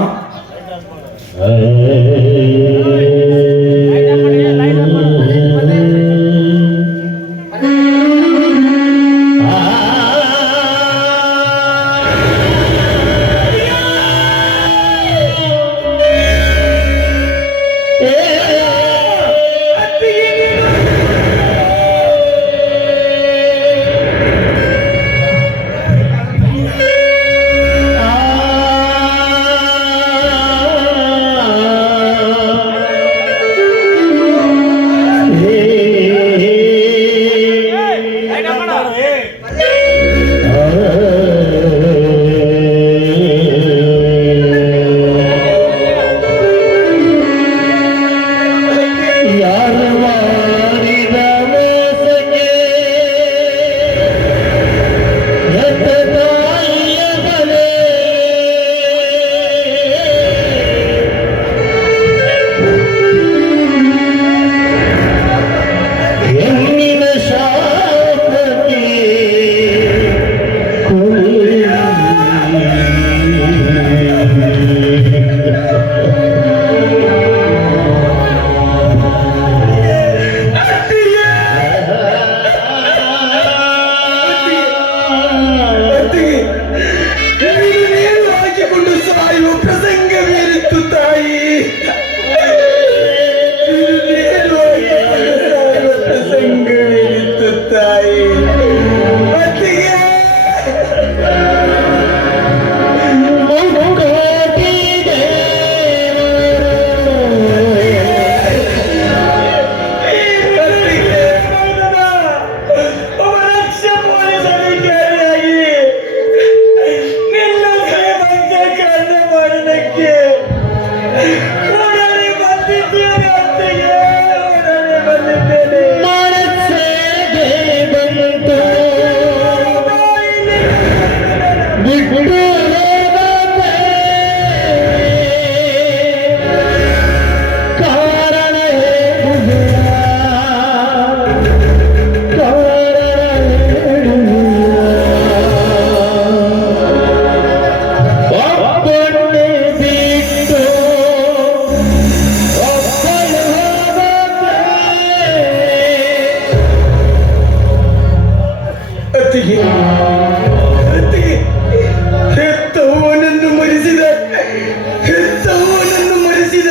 ಹೆತ್ತವನನ್ನು ಮರೆಸಿದ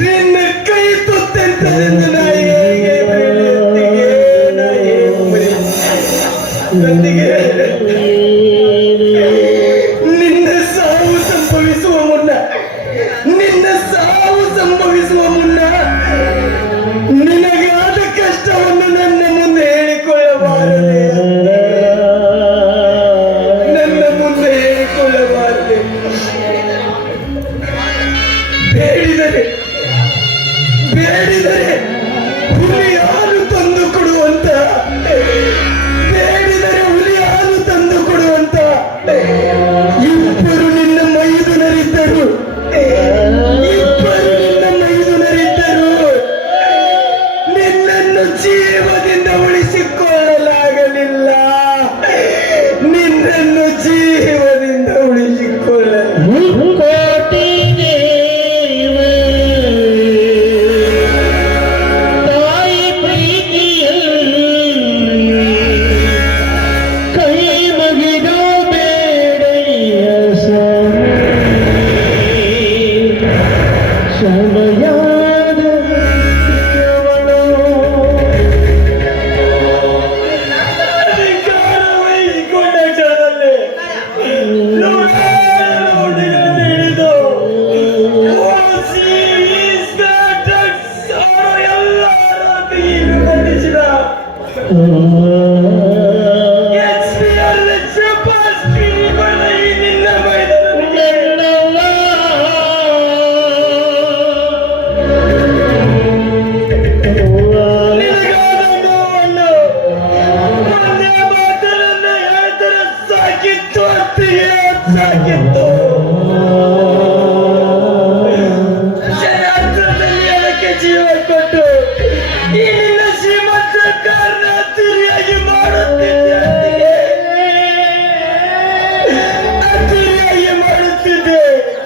ನಿನ್ನ ಕೈ ತುತ್ತೆಂತದೆಂದು ನಾ ಹೇಗೆ ನಿನ್ನ ಸಾವು ಸಂಭವಿಸುವ ಮುನ್ನ ನಿನಗಾದ ಕಷ್ಟವನ್ನು ನನ್ನ ಮುಂದೆ ಹೇಳಿಕೊಳ್ಳಬಾರದೆ. ಬೇಡಿದರೆ ಹುಲಿ ಹಾಲು ತಂದು ಕೊಡುವಂತ ಇಬ್ಬರು ನಿನ್ನ ಮೈದುನರಿದ್ದರು ನಿನ್ನನ್ನು ಜೀವದಿಂದ ಉಳಿಸಿಕೊಳ್ಳಲಾಗಲಿಲ್ಲ.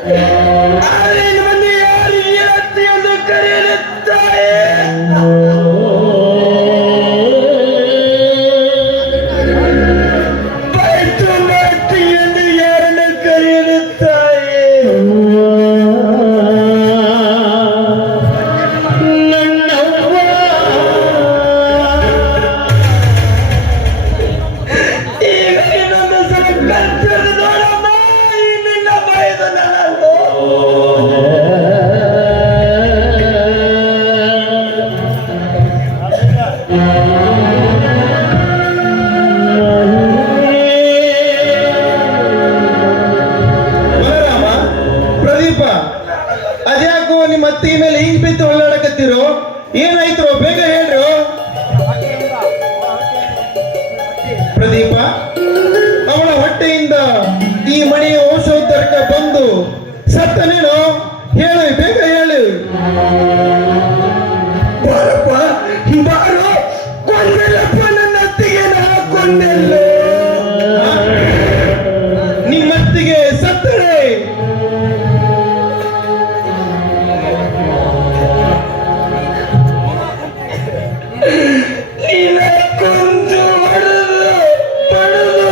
ಆದ್ರೆ ಇನ್ನು ಮುಂದೆ ಯಾರು ಹೇಳತ್ತಿ ಎಂದು ಕರೆಯುತ್ತಾರೆ. ಬೈತು ಮಾಡ್ತಿ ಎಂದು ಯಾರನ್ನು ಕರೆಯುತ್ತಾರೆ. ಈಗ ಇನ್ನೊಂದು ಸಲ ಕಲ್ಪಿಸಿ ನೋಡಮ್ಮ ಈ ನಿನ್ನ ಬೈದು ನನ್ನನ್ನು. ಬಲರಾಮ, ಪ್ರದೀಪ, ಅದ್ಯಾಕೋ ನಿಮ್ಮ ಅತ್ತಿ ಮೇಲೆ ಹಿಂಗ್ ಬಿದ್ದು ಹೊಳ್ಳಾಡಕತ್ತೀರೋ? ಏನಾಯ್ತು ಬೇಗ ಹೇಳ್ರು. ಪ್ರದೀಪ, ಅವಳ ಹೊಟ್ಟೆಯಿಂದ ಈ ಮನೆಯ ವಂಶೋದ್ಧಾರಕ ಬಂದು ಸತ್ತನೇನೋ? ಹೇಳು, ಬೇಗ ಹೇಳು. ಬಾರಪ್ಪ ಬಾರೋ, ಕೊಂದೆಲ್ಲಪ್ಪ ನನ್ನ ಅತ್ತಿಗೆ, ನಾ ಕೊಂದೆಲ್ಲ. ನಿಮ್ಮತ್ತಿಗೆ ಸತ್ತಳೆ? ನೀನ ಕೊಂದು ಹೊಡೆದು ಪಡೆದು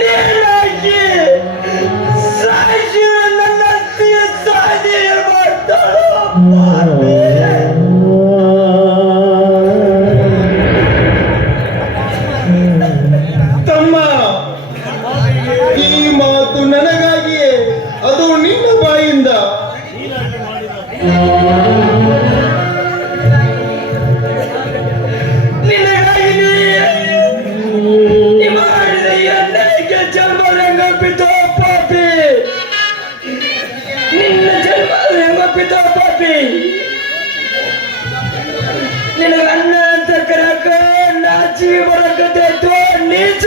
ನೇಣಾಕಿ ಸಾಯಿಸಿ ನನ್ನ ಅತ್ತಿಗೆ ಸಾಧಿ ಮಾಡ್ತಾಳೋ ಪಾಪಿ. ತಮ್ಮ, ಈ ಮಾತು ನನಗಾಗಿಯೇ, ಅದು ನಿನ್ನ ಬಾಯಿಂದ. ನಿನಗಾಗಿ ನೀ ಮಾಡಿದ ಎಣ್ಣೆಗೆ ಜನ್ಮ ಹೆಂಗಪ್ಪಿತೋ ಪಾಪಿ. ನಿನ್ನ ಜನ್ಮ ಹೆಂಗಪ್ಪಿತೋ ಪಾಪಿ. ನಿನಗ ಅನ್ನ ಅಂತ ಕರಕ ನಾಚಿ ಬರಕತ್ತೈತೋ ನೀಚ.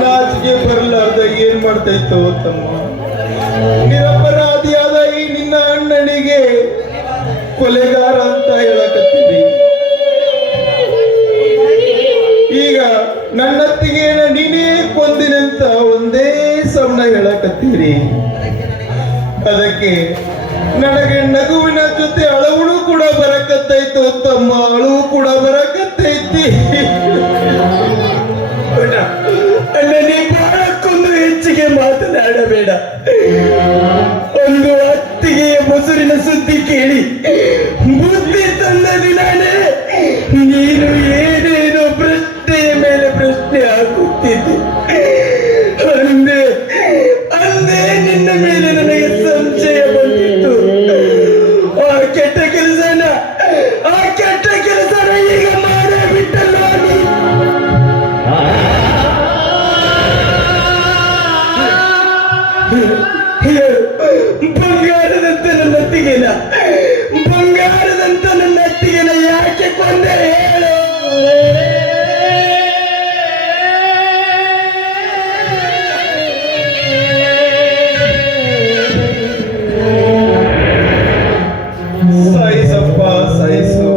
ನಾಚಿಕೆ ಬರಲಾರ್ದ ಏನ್ ಮಾಡ್ತಾಯಿತ್ತು ತಮ್ಮ? ನಿರಪರಾಧಿಯಾದ ಈ ನಿನ್ನ ಅಣ್ಣನಿಗೆ ಕೊಲೆಗಾರ ಅಂತ ಹೇಳಕತ್ತೀವಿ. ಈಗ ನನ್ನತ್ತಿಗೆ ನೀನೇ ಕೊಂದಿನಂತ ಒಂದೇ ಸಮನ ಹೇಳಕತ್ತೀರಿ. ಅದಕ್ಕೆ ನನಗೆ ನಗುವಿನ ಜೊತೆ ಅಳವುಳು ಕೂಡ ಬರಕತ್ತೈತು ತಮ್ಮ, ಅಳುವು ಕೂಡ ಬರಕತ್ತೈತಿ. ಅಣ್ಣ, ನೀ ಬಾಳಕ್ಕೊಂದು ಹೆಚ್ಚಿಗೆ ಮಾತನಾಡಬೇಡ. ಒಂದು ಅತ್ತಿಗೆಯ ಮೊಸರಿನ ಸುದ್ದಿ ಕೇಳಿ ಬುದ್ಧಿ ತಂದ ದಿನಾನೇ ನೀನು ಏನೇನೋ ಪ್ರಶ್ನೆಯ ಮೇಲೆ ಪ್ರಶ್ನೆ ಹಾಕುತ್ತಿದ್ದೆ. ಅಂದೇ ಅಂದೇ ನಿನ್ನ ಮೇಲೆ ನನಗೆ ಸಂಶಯ ಬಂದಿತ್ತು. ಆ ಕೆಟ್ಟ ಕೆಲಸನ ಈಗ ಮಾಡೇ ಬಿಟ್ಟಲ್ಲ ನೀನು. ಬಂಗಾರದಂತ ನನ್ನ ಅತ್ತಿಗೆನ, ಬಂಗಾರದಂತ ನನ್ನ ಅತ್ತಿಗೆನ ಯಾಕೆ ಕೊಂದೆ ಹೇಳು. ಸಾಯಿಸಪ್ಪ, ಸಾಯಿಸು.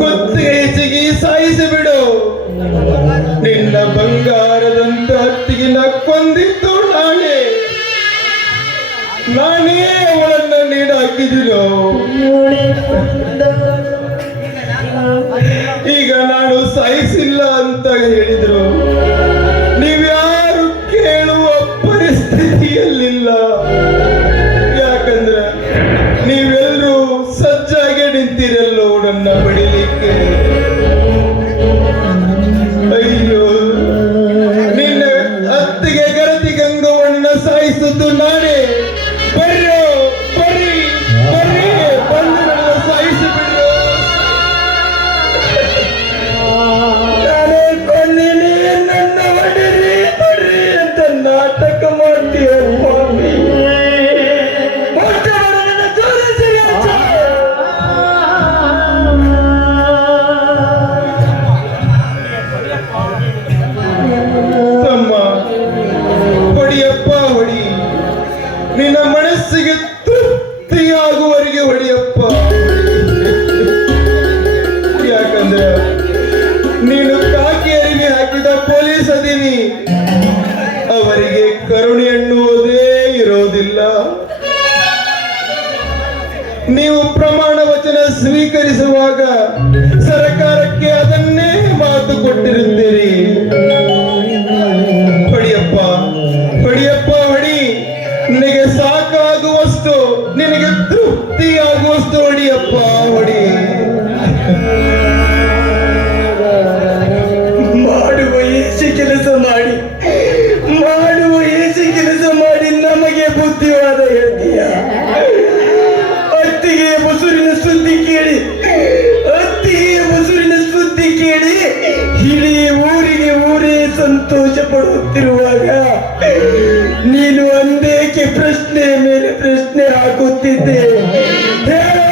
ಕುತ್ತಿಗೆ ಹೆಚ್ಚಿಗೆ ಸಾಯಿಸಿ ಬಿಡು. ನಿನ್ನ ಬಂಗಾರದಂತ ಅತ್ತಿಗೆ ಕೊಂದಿತ್ತು ನಾನೇ ಅವಳನ್ನ ನೀನು ಹಾಕಿದಿರೋ. ಈಗ ನಾನು ಸಾಯಿಸಿಲ್ಲ ಅಂತ ಹೇಳಿದ್ರು ನೀವ್ಯಾರು ಕೇಳುವ ಪರಿಸ್ಥಿತಿಯಲ್ಲಿಲ್ಲ. ಯಾಕಂದ್ರೆ ನೀವೆಲ್ಲರೂ ಸಜ್ಜಾಗಿ ನಿಂತಿರಲ್ಲೋ ನನ್ನ ಬಡಿಲಿಕ್ಕೆ. ಅಯ್ಯೋ, ನಿನ್ನ ಅತ್ತಿಗೆ ಗರತಿ ಗಂಗವನ್ನ ಸಾಯಿಸುವುದು ನಾನೇ. ಬರ್ರೋ, ಬರ್ರಿ ಬರ್ರಿ, ಬಂದು ನನ್ನ ಸಾಯಿಸಿಬಿಡ್ರು. ನಾನೇ ಕೊಂದಿನಿ. ಸಂತೋಷ ಪಡುತ್ತಿರುವಾಗ ನೀನು ಒಂದೇಕೆ ಪ್ರಶ್ನೆ ಮೇಲೆ ಪ್ರಶ್ನೆ ಹಾಕುತ್ತಿದ್ದೆ? ಹೇಳು.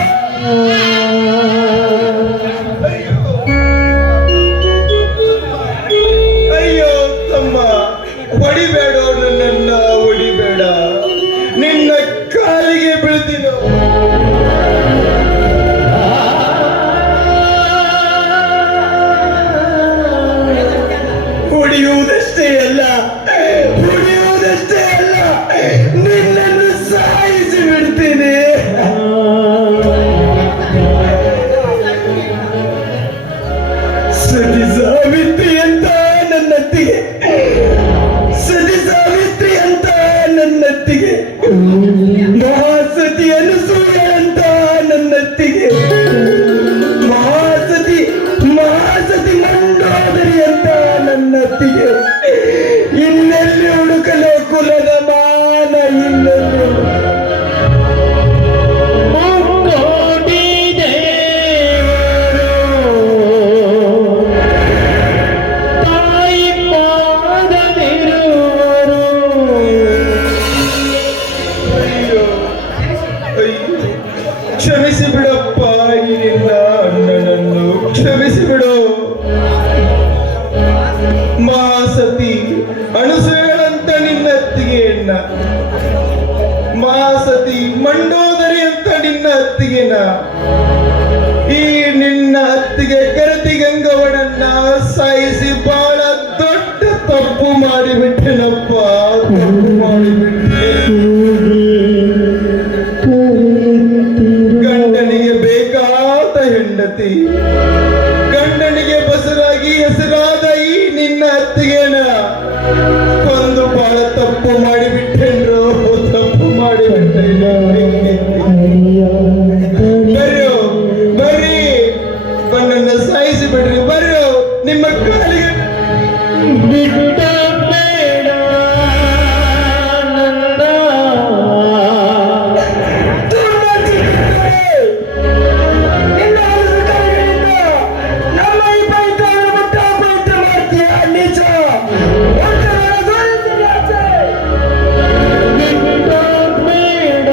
ಅಯ್ಯೋ ತಮ್ಮ, ಹೊಡಿಬೇಡ, ನನ್ನನ್ನ ಹೊಡಿಬೇಡ, ನಿನ್ನ ಕಾಲಿಗೆ ಬೀಳ್ತೀನೋ. ಹೊಡೆಯುವುದಷ್ಟೇ ಅಲ್ಲ, ನಿನ್ನನ್ನು ಸಾಯಿಸಿ ಬಿಡ್ತೀನಿ. ಸತಿ ಸಾವಿತ್ರಿ ಅಂತ ನನ್ನತ್ತಿಗೆ, ಸತಿ ಸಾವಿತ್ರಿ ಅಂತ ನನ್ನತ್ತಿಗೆ, ಮಹಾಸತಿ ಅನಸೂಯ ಅಂತ ನನ್ನತ್ತಿಗೆ, ಮಹಾಸತಿ ಮಂಡೋದರಿ ಅಂತ ನನ್ನತ್ತಿಗೆ. ಇನ್ನೆಲ್ಲಿ ಹುಡುಕಲು ಕುಲದ ಮಾನ? ಇನ್ನೆಲ್ಲಿ ಮುಕ್ಕೋಟಿ ದೇವರು ತಾಯಿ ಪಾದವಿರುವರು. ಅಯ್ಯೋ ಅಯ್ಯೋ, ಕ್ಷಮಿಸಿ ಬಿಡಪ್ಪ, ಈ ನಿನ್ನ ಅಣ್ಣನನ್ನು ಕ್ಷಮಿಸಿ ಬಿಡು. ಮಹಾಸತಿ ಅಣಸುಗಳಂತ ನಿನ್ನ ಅತ್ತಿಗೆ ಅಣ್ಣ, ಮಹಾಸತಿ ಮಂಡೋದರಿ ಅಂತ ನಿನ್ನ ಅತ್ತಿಗೆನ, ಈ ನಿನ್ನ ಅತ್ತಿಗೆ ಕರತಿ ಗಂಗವನನ್ನ ಸಾಯಿಸಿ ಬಹಳ ದೊಡ್ಡ ತಪ್ಪು ಮಾಡಿಬಿಟ್ಟೆನಪ್ಪ, ತಪ್ಪು ಮಾಡಿಬಿಟ್ಟೆ. ಗಂಡನಿಗೆ ಬೇಕಾದ ಹೆಂಡತಿ, ಗಂಡನಿಗೆ ಬಸರಾಗಿ ಹೆಸರಾದ ಈ ನಿನ್ನ ಅತ್ತಿಗೆನ ಕೊಂದು ಬಹಳ ತಪ್ಪು ಮಾಡಿಬಿಟ್ಟೆನ್ರು, ತಪ್ಪು ಮಾಡಿಬಿಟ್ಟೆ. ಬರ್ರಿ, ನನ್ನನ್ನ ಸಾಯಿಸಿ ಬಿಡ್ರಿ, ಬರ್ರಿ, ನಿಮ್ಮ ಕಾಲಿಗೆ ಬಿಟ್ಟ ಬೇಡ ನನ್ನ ನಮ್ಮ ಈ ಬೈಕನ್ನು ಮುಟ್ಟ ಮಾಡ್ತೀಯ ನಿಜ. ಬಿಟ್ಟ ಬೇಡ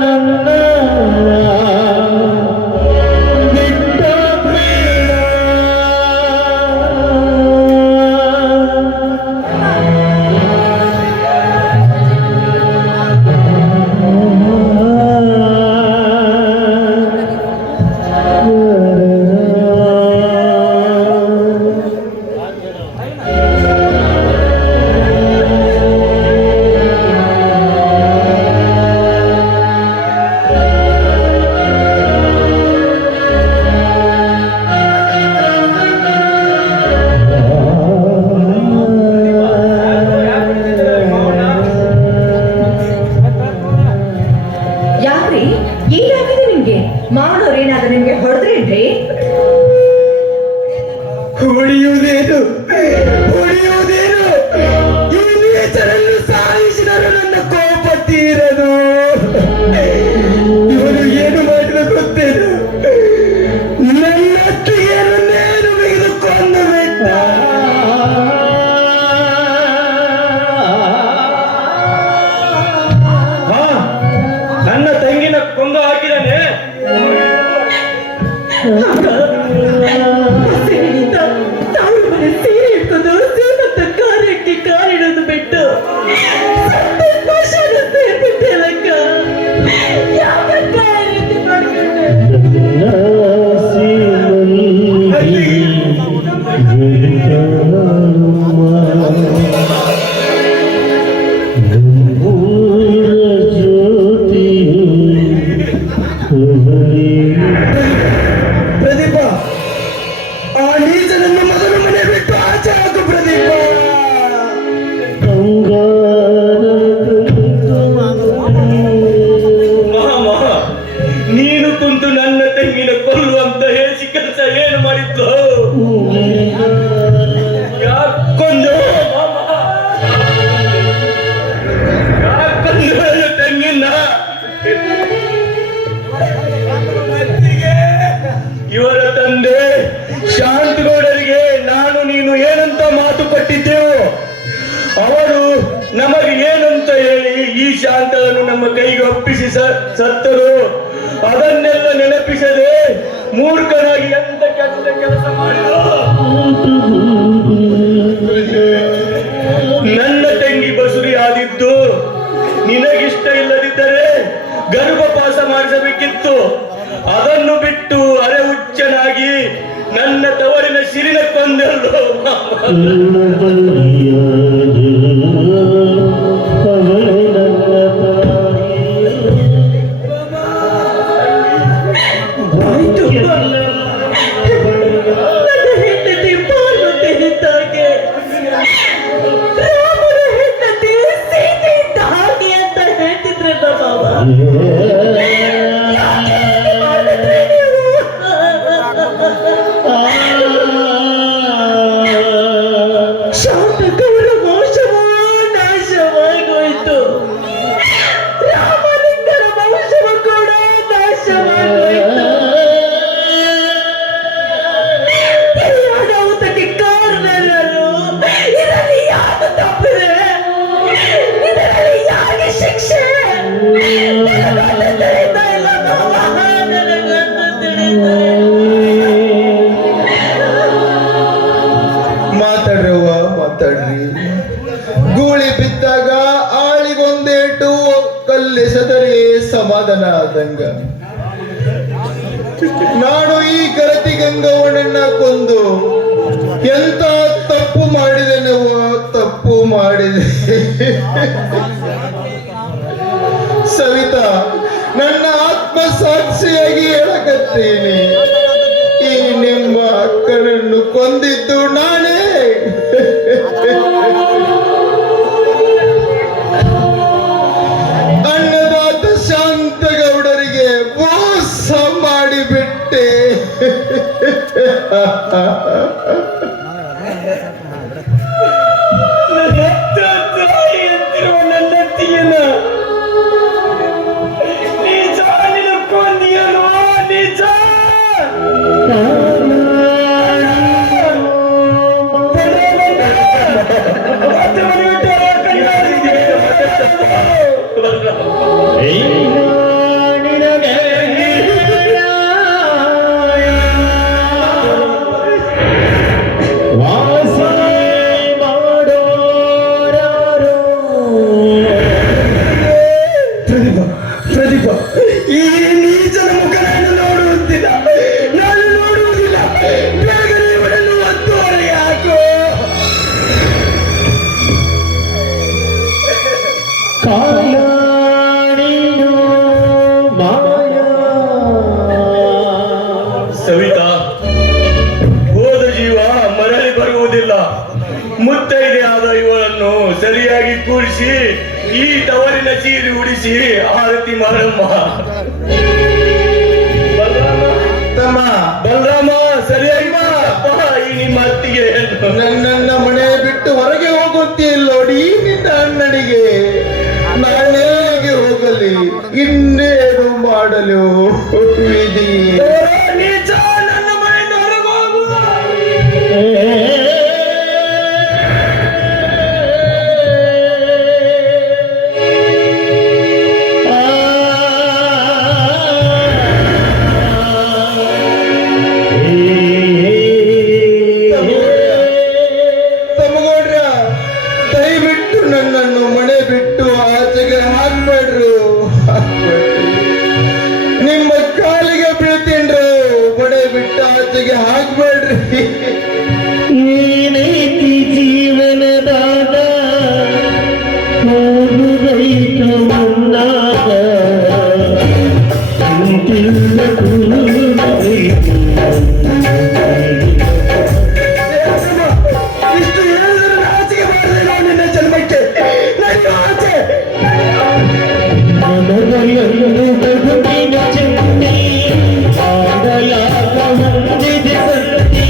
ನನ್ನ ಬಿಟ್ಟ ಬೇಡ. ಯಾಕ್ರಿ ಏನಾಗಿದೆ ನಿಮ್ಗೆ? ಮಾಡೋರೇನಾದ್ರೂ ನಿಮ್ಗೆ ಹೊಡೆದ್ರೇನ್ರಿ? ಹೊಡೆಯುವುದೇನು, ಈ ನೀಚರನ್ನು ಸಾಯಿಸಿದರು ನನ್ನ ಕೋಪ ತೀರದು. ಇವನು ಏನು ಮಾಡಿದ ಗೊತ್ತೇನು? ನನ್ನ ಅತ್ತಿಗೆಯನ್ನು ನೇರು ಬಿಗಿದು ಕೊಂದು ಬಿಟ್ಟ. ನನ್ನ ತಂಗಿನ ಕೊಂದು ಹಾಕಿದಾನೆ. ಹಸಿವಿನಿಂದ ತಾವು ಮನೆ ಸೀರೆ ಇಟ್ಕೊಂಡು ಶ್ರೀಮಂತ ಕಾರ್ಯಕ್ಕೆ ಕಾರಿಡೋದು ಬಿಟ್ಟು ಸಂತೋಷದ ಸೇರ್ಬಿಟ್ಟೆಲಕ್ಕ. ಯಾಕಕ್ಕ ಈ ರೀತಿ ಮಾಡ್ಕೊಂಡೆ? ಪ್ರದೀಪ, ಆ ನೀಚನನ್ನು ಮೊದಲು ಮನೆ ಬಿಟ್ಟು ಆಚೆ ಹಾಕು ಪ್ರದೀಪ. ನೀನು ಕುಂತು ನನ್ನ ತಂಗಿನ ಕೊಲ್ಲುವಂತ ಹೇಸಿ ಕೆಲಸ ಏನು ಮಾಡಿದ್ದು? ಯಾಕೊಂದು ಯಾಕೊಂದು ತಂಗಿನ? ಇವರ ತಂದೆ ಶಾಂತಗೌಡರಿಗೆ ನಾನು ನೀನು ಏನಂತ ಮಾತು ಶಾಂತಳನ್ನು ನಮ್ಮ ಕೈಗೆ ಒಪ್ಪಿಸಿ ಸತ್ತರು. ಅದನ್ನೆಲ್ಲ ನೆನಪಿಸದೆ ಮೂರ್ಖನಾಗಿ ಎಂತ ಕೆಟ್ಟ ಕೆಲಸ ಮಾಡಿದ. ನನ್ನ ತಂಗಿ ಬಸುರಿ ಆದಿದ್ದು ನಿನಗಿಷ್ಟ ಇಲ್ಲದಿದ್ದರೆ ಗರ್ಭಪಾಸ ಮಾಡಿಸಬೇಕಿತ್ತು. ಅದನ್ನು ಬಿಟ್ಟು ಅರೆ ಹುಚ್ಚನಾಗಿ ನನ್ನ ತವರಿನ ಶಿರಿನ ಕೊಂದಳು. ನನ್ನ ಹೆಂಡತಿ ಪಾರ್ವತಿ ಇದ್ದಾಗೆ, ರಾಮನ ಹೆಂಡತಿ ಸೀತೆ ಇದ್ದ ಹಾಗೆ ಅಂತ ಹೇಳ್ತಿದ್ರಲ್ಲ ಬಾಬಾ. ಮಾಡಿದ್ರೆ ನೀವು ಶಾಂತಕವರ ವಂಶವೋ ನಾಶವಾಗೋಯ್ತು, ರಾಮಲಿಂಗರ ವಂಶವ ಕೂಡ ನಾಶವಾಗೋಯ್ತು. ಅನಾಹುತಕ್ಕೆ ಕಾರಣರು, ಇದರಲ್ಲಿ ಯಾರು ತಪ್ಪಿದೆ, ಇದರಲ್ಲಿ ಯಾರಿಗೆ ಶಿಕ್ಷೆ? ನನಗಂತೂ ತಿಳಿತಾ ಇಲ್ಲ ಬಾಬಾ, ನನಗಂತೂ ತಿಳಿತಾ ಮಾತಾಡ್ರವ್ವ ಮಾತಾಡ್ರಿ. ಗೂಳಿ ಬಿದ್ದಾಗ ಆಳಿಗೊಂದೇಟು ಕಲ್ಲೆಸೆದರೆ ಸಮಾಧಾನ ಆದಂಗ. ನಾನು ಈ ಗರತಿ ಗಂಗವ್ವನನ್ನ ಕೊಂದು ಎಂತ ತಪ್ಪು ಮಾಡಿದೆ, ನಾವು ತಪ್ಪು ಮಾಡಿದೆ. ಸವಿತಾ, ನನ್ನ ಆತ್ಮ ಸಾಕ್ಷಿಯಾಗಿ ಹೇಳಕತ್ತೀನಿ, ಈ ನಿಮ್ಮ ಅಕ್ಕನನ್ನು ಕೊಂದಿದ್ದು ನಾನೇ. ಅನ್ನದಾತ ಶಾಂತಗೌಡರಿಗೆ ಮೋಸ ಮಾಡಿಬಿಟ್ಟೆ. ಹೆತ್ತ ತಾಯಿ ಅಂತಿರುವ ನನ್ನತ್ತಿಯನ್ನ ನಿಜ ನಿನ್ನ ಕೊಂದಿಯಲ್ವ? ನಿಜ ಪ್ರದೀಪ, ಈ ನೀಚನ ಮುಖ ನಾನು ನೋಡುವುದಿಲ್ಲ, ನಾನು ನೋಡುವುದಿಲ್ಲ. ಬೇಗನೆ ಇವರನ್ನು ಒತ್ತುವರಿ ಹಾಕು. ಸವಿತಾ, ಹೋದ ಜೀವ ಮರಳಿ ಬರುವುದಿಲ್ಲ. ಮುತ್ತೈದೆ ಆದ ಇವಳನ್ನು ಸರಿಯಾಗಿ ಕೂಡಿಸಿ ಈ ತವರಿನ ಸೀರೆ ಉಡಿಸಿ ಆರತಿ ಮಾಡಮ್ಮ. ತಮ್ಮ ಬಲರಾಮ, ಸರಿಯಾಗಿ ಮಾಡಪ್ಪ ಈ ನಿಮ್ಮ ಅತ್ತಿಗೆ. ನನ್ನನ್ನ ಮನೆ ಬಿಟ್ಟು ಹೊರಗೆ ಹೋಗುತ್ತಿಲ್ಲೋಡಿ ನಿನ್ನ ಅಣ್ಣನಿಗೆ. ನಾನೆಲ್ಲಿಗೆ ಹೋಗಲಿ, ಇನ್ನೇನು ಮಾಡಲು ವಿಧಿ. ನೀಚ, ನನ್ನ ಮನೆಯಿಂದ ಹೊರಗೆ ಹೋಗು. ತಮ್ಮಗೌಡ್ರ, ದಯವಿಟ್ಟು ನನ್ನನ್ನು ಮನೆ ಬಿಟ್ಟು ಆಚೆಗೆ ಹಾಕ್ಬೇಡ್ರು. ನಿಮ್ಮ ಕಾಲಿಗೆ ಬೀಳ್ತೀನ್ರು, ಮನೆ ಬಿಟ್ಟು ಆಚೆಗೆ ಹಾಕ್ಬೇಡ್ರಿ. ಏನೈತಿ ಜೀವನದಾಗ ಹೋಗುಗೈತು ಮನ್ನಾಗ ಅಂತಿಲ್ಲ ಕೂಡಬೇಕು. ಇಷ್ಟು ಹೇಳಿದ್ರೆ ಆಚೆಗೆ ಮಾಡಿದೆ ನಾವು ನಿನ್ನ ಜನ್ಮಕ್ಕೆ. ನನ್ನ ಆಚೆ ನನಗೆಲ್ಲೂ ಬದುಕಿನ ಚಿಂತೆ, ಆಡಲಾಗ ಹೊಂದಿದೆ ಸಂತೆ.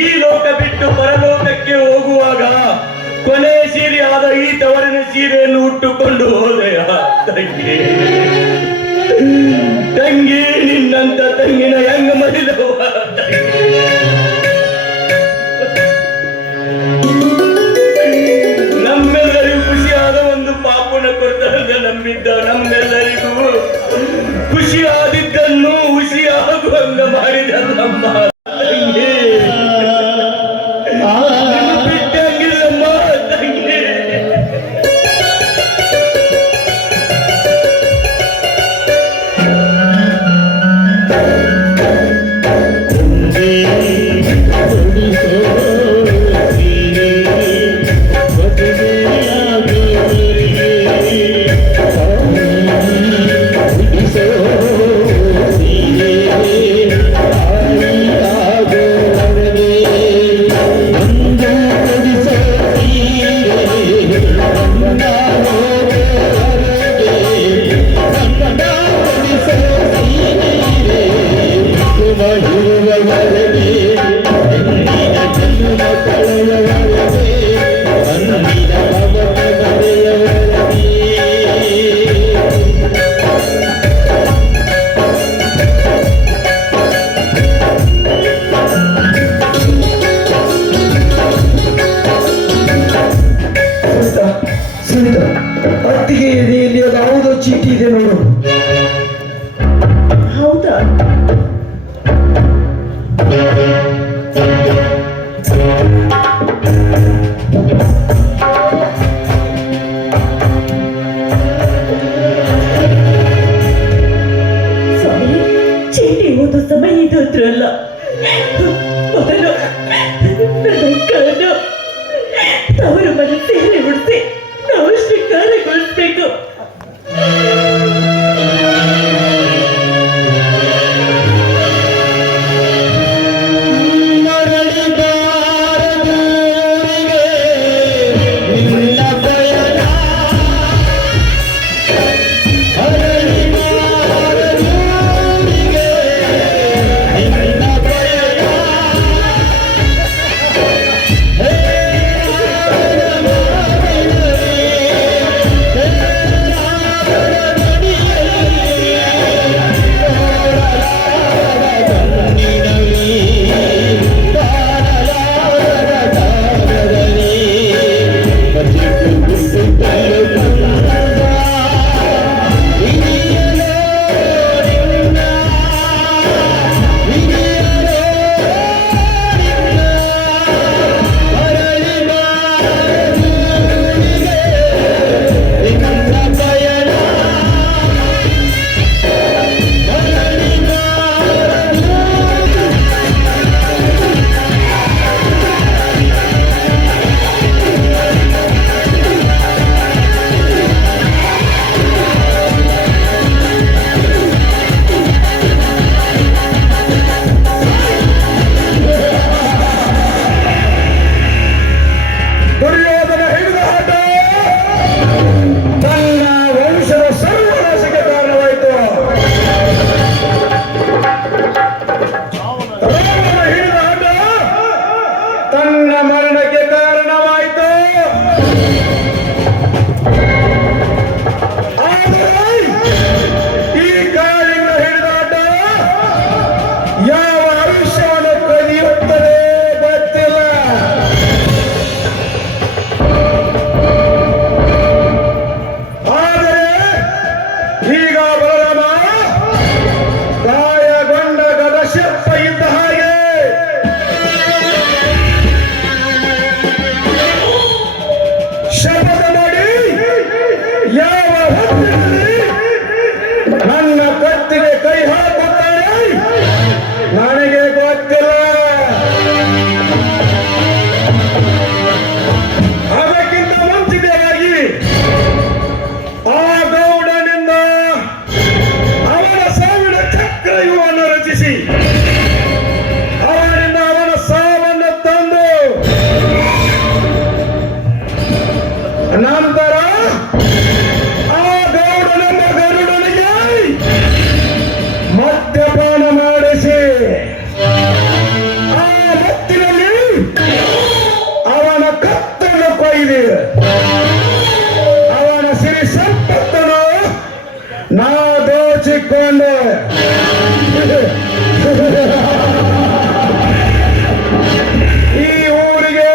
ಈ ಲೋಕ ಬಿಟ್ಟು ಪರಲೋಕಕ್ಕೆ ಹೋಗುವಾಗ ಕೊನೆಯ ಸೀರೆ ಆದ ಈ ತವರಿನ ಸೀರೆಯನ್ನು ಉಟ್ಟುಕೊಂಡು ಹೋದೆಯ ತಂಗಿ. ತಂಗಿ, ನಿನ್ನಂತ ತಂಗಿನ ಹೆಂಗ ಮರಿದವ ನಮ್ಮೆಲ್ಲರಿಗೂ ಖುಷಿಯಾದ ಒಂದು ಪಾಪನ ಕೊಡ್ತಾರಂತ ನಂಬಿದ್ದ ನಮ್ಮೆಲ್ಲರಿಗೂ ಖುಷಿಯಾದಿದ್ದನ್ನು ಹುಷಿಯಾಗುವಂಗ ಮಾಡಿದ ನಮ್ಮ ತಂಗಿ. ಬಿಟ್ಟಂಗಿಲ್ಲಮ್ಮ ತಂಗಿ. ಸುನೀತಾ, ಅತ್ತಿಗೆ ಎದೆಯಲ್ಲಿ ಯಾವುದೋ ಚೀಟಿ ಇದೆ ನೋಡು. ಹೌದಾ? ಸ್ವಾಮಿ, ಚೀಟಿ ಓದೋ ಸಮಯ ಇದು ಹತ್ರ ಅಲ್ಲ. ಮೊದಲು ನನ್ನ ಕಣ್ಣು ಅವರ ಮನೆ ಸೇರಿ ಉಡಿಸಿ ನಾವು ಶ್ರೀಕಾರಗೊಳಿಸ್ಬೇಕು. ಮುಚ್ಚಿಕೊಂಡು ಈ ಊರಿಗೆ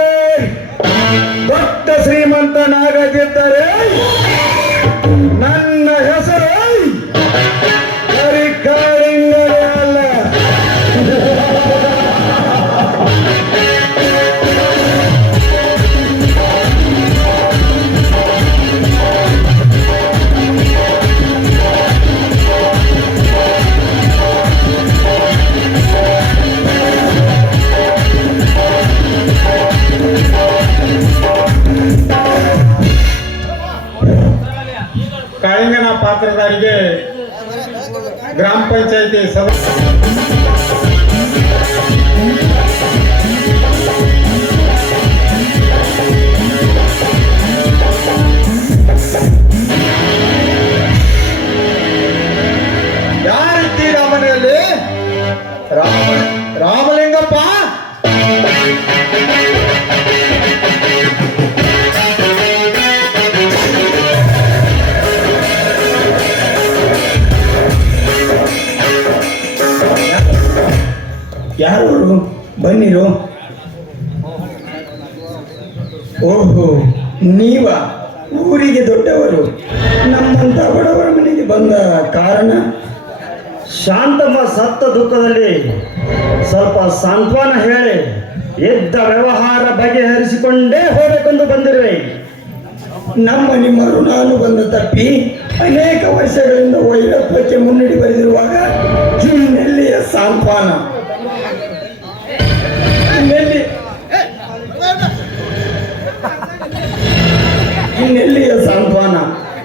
ದೊಡ್ಡ ಶ್ರೀಮಂತನಾಗದಿದ್ದರೆ ನನ್ನ ಹೆಸರು ಕರಿಕಾಳಿಂಗನೇ ಅಲ್ಲ. ಕಾಳಿಂಗನ ಪಾತ್ರಧಾರಿಗೆ ಗ್ರಾಮ ಪಂಚಾಯಿತಿ ಸದಸ್ಯ ಯಾರಿದ್ದೀರಾ ಮನೆಯಲ್ಲಿ? ರಾಮಲಿಂಗಪ್ಪ. ಯಾರು ಬನ್ನಿರು. ಓಹೋ, ನೀವ ಊರಿಗೆ ದೊಡ್ಡವರು. ನಮ್ಮಂತ ಬಡವರ ಮನೆಗೆ ಬಂದ ಕಾರಣ? ಶಾಂತಮ್ಮ ಸತ್ತ ದುಃಖದಲ್ಲಿ ಸ್ವಲ್ಪ ಸಾಂತ್ವನ ಹೇಳಿ ಇದ್ದ ವ್ಯವಹಾರ ಬಗೆಹರಿಸಿಕೊಂಡೇ ಹೋಗಬೇಕೆಂದು ಬಂದಿರುವೆ. ನಮ್ಮ ನಿಮ್ಮ ಋಣಾನು ಬಂದ ತಪ್ಪಿ ಅನೇಕ ವರ್ಷಗಳಿಂದ ವೈರತ್ವಕ್ಕೆ ಮುನ್ನಡಿ ಬರೆದಿರುವಾಗ ಇನ್ನೆಲ್ಲಿಯ ಸಾಂತ್ವನ? ಇನ್ನೆಲ್ಲಿಯ ಸಾಂತ್ವನ?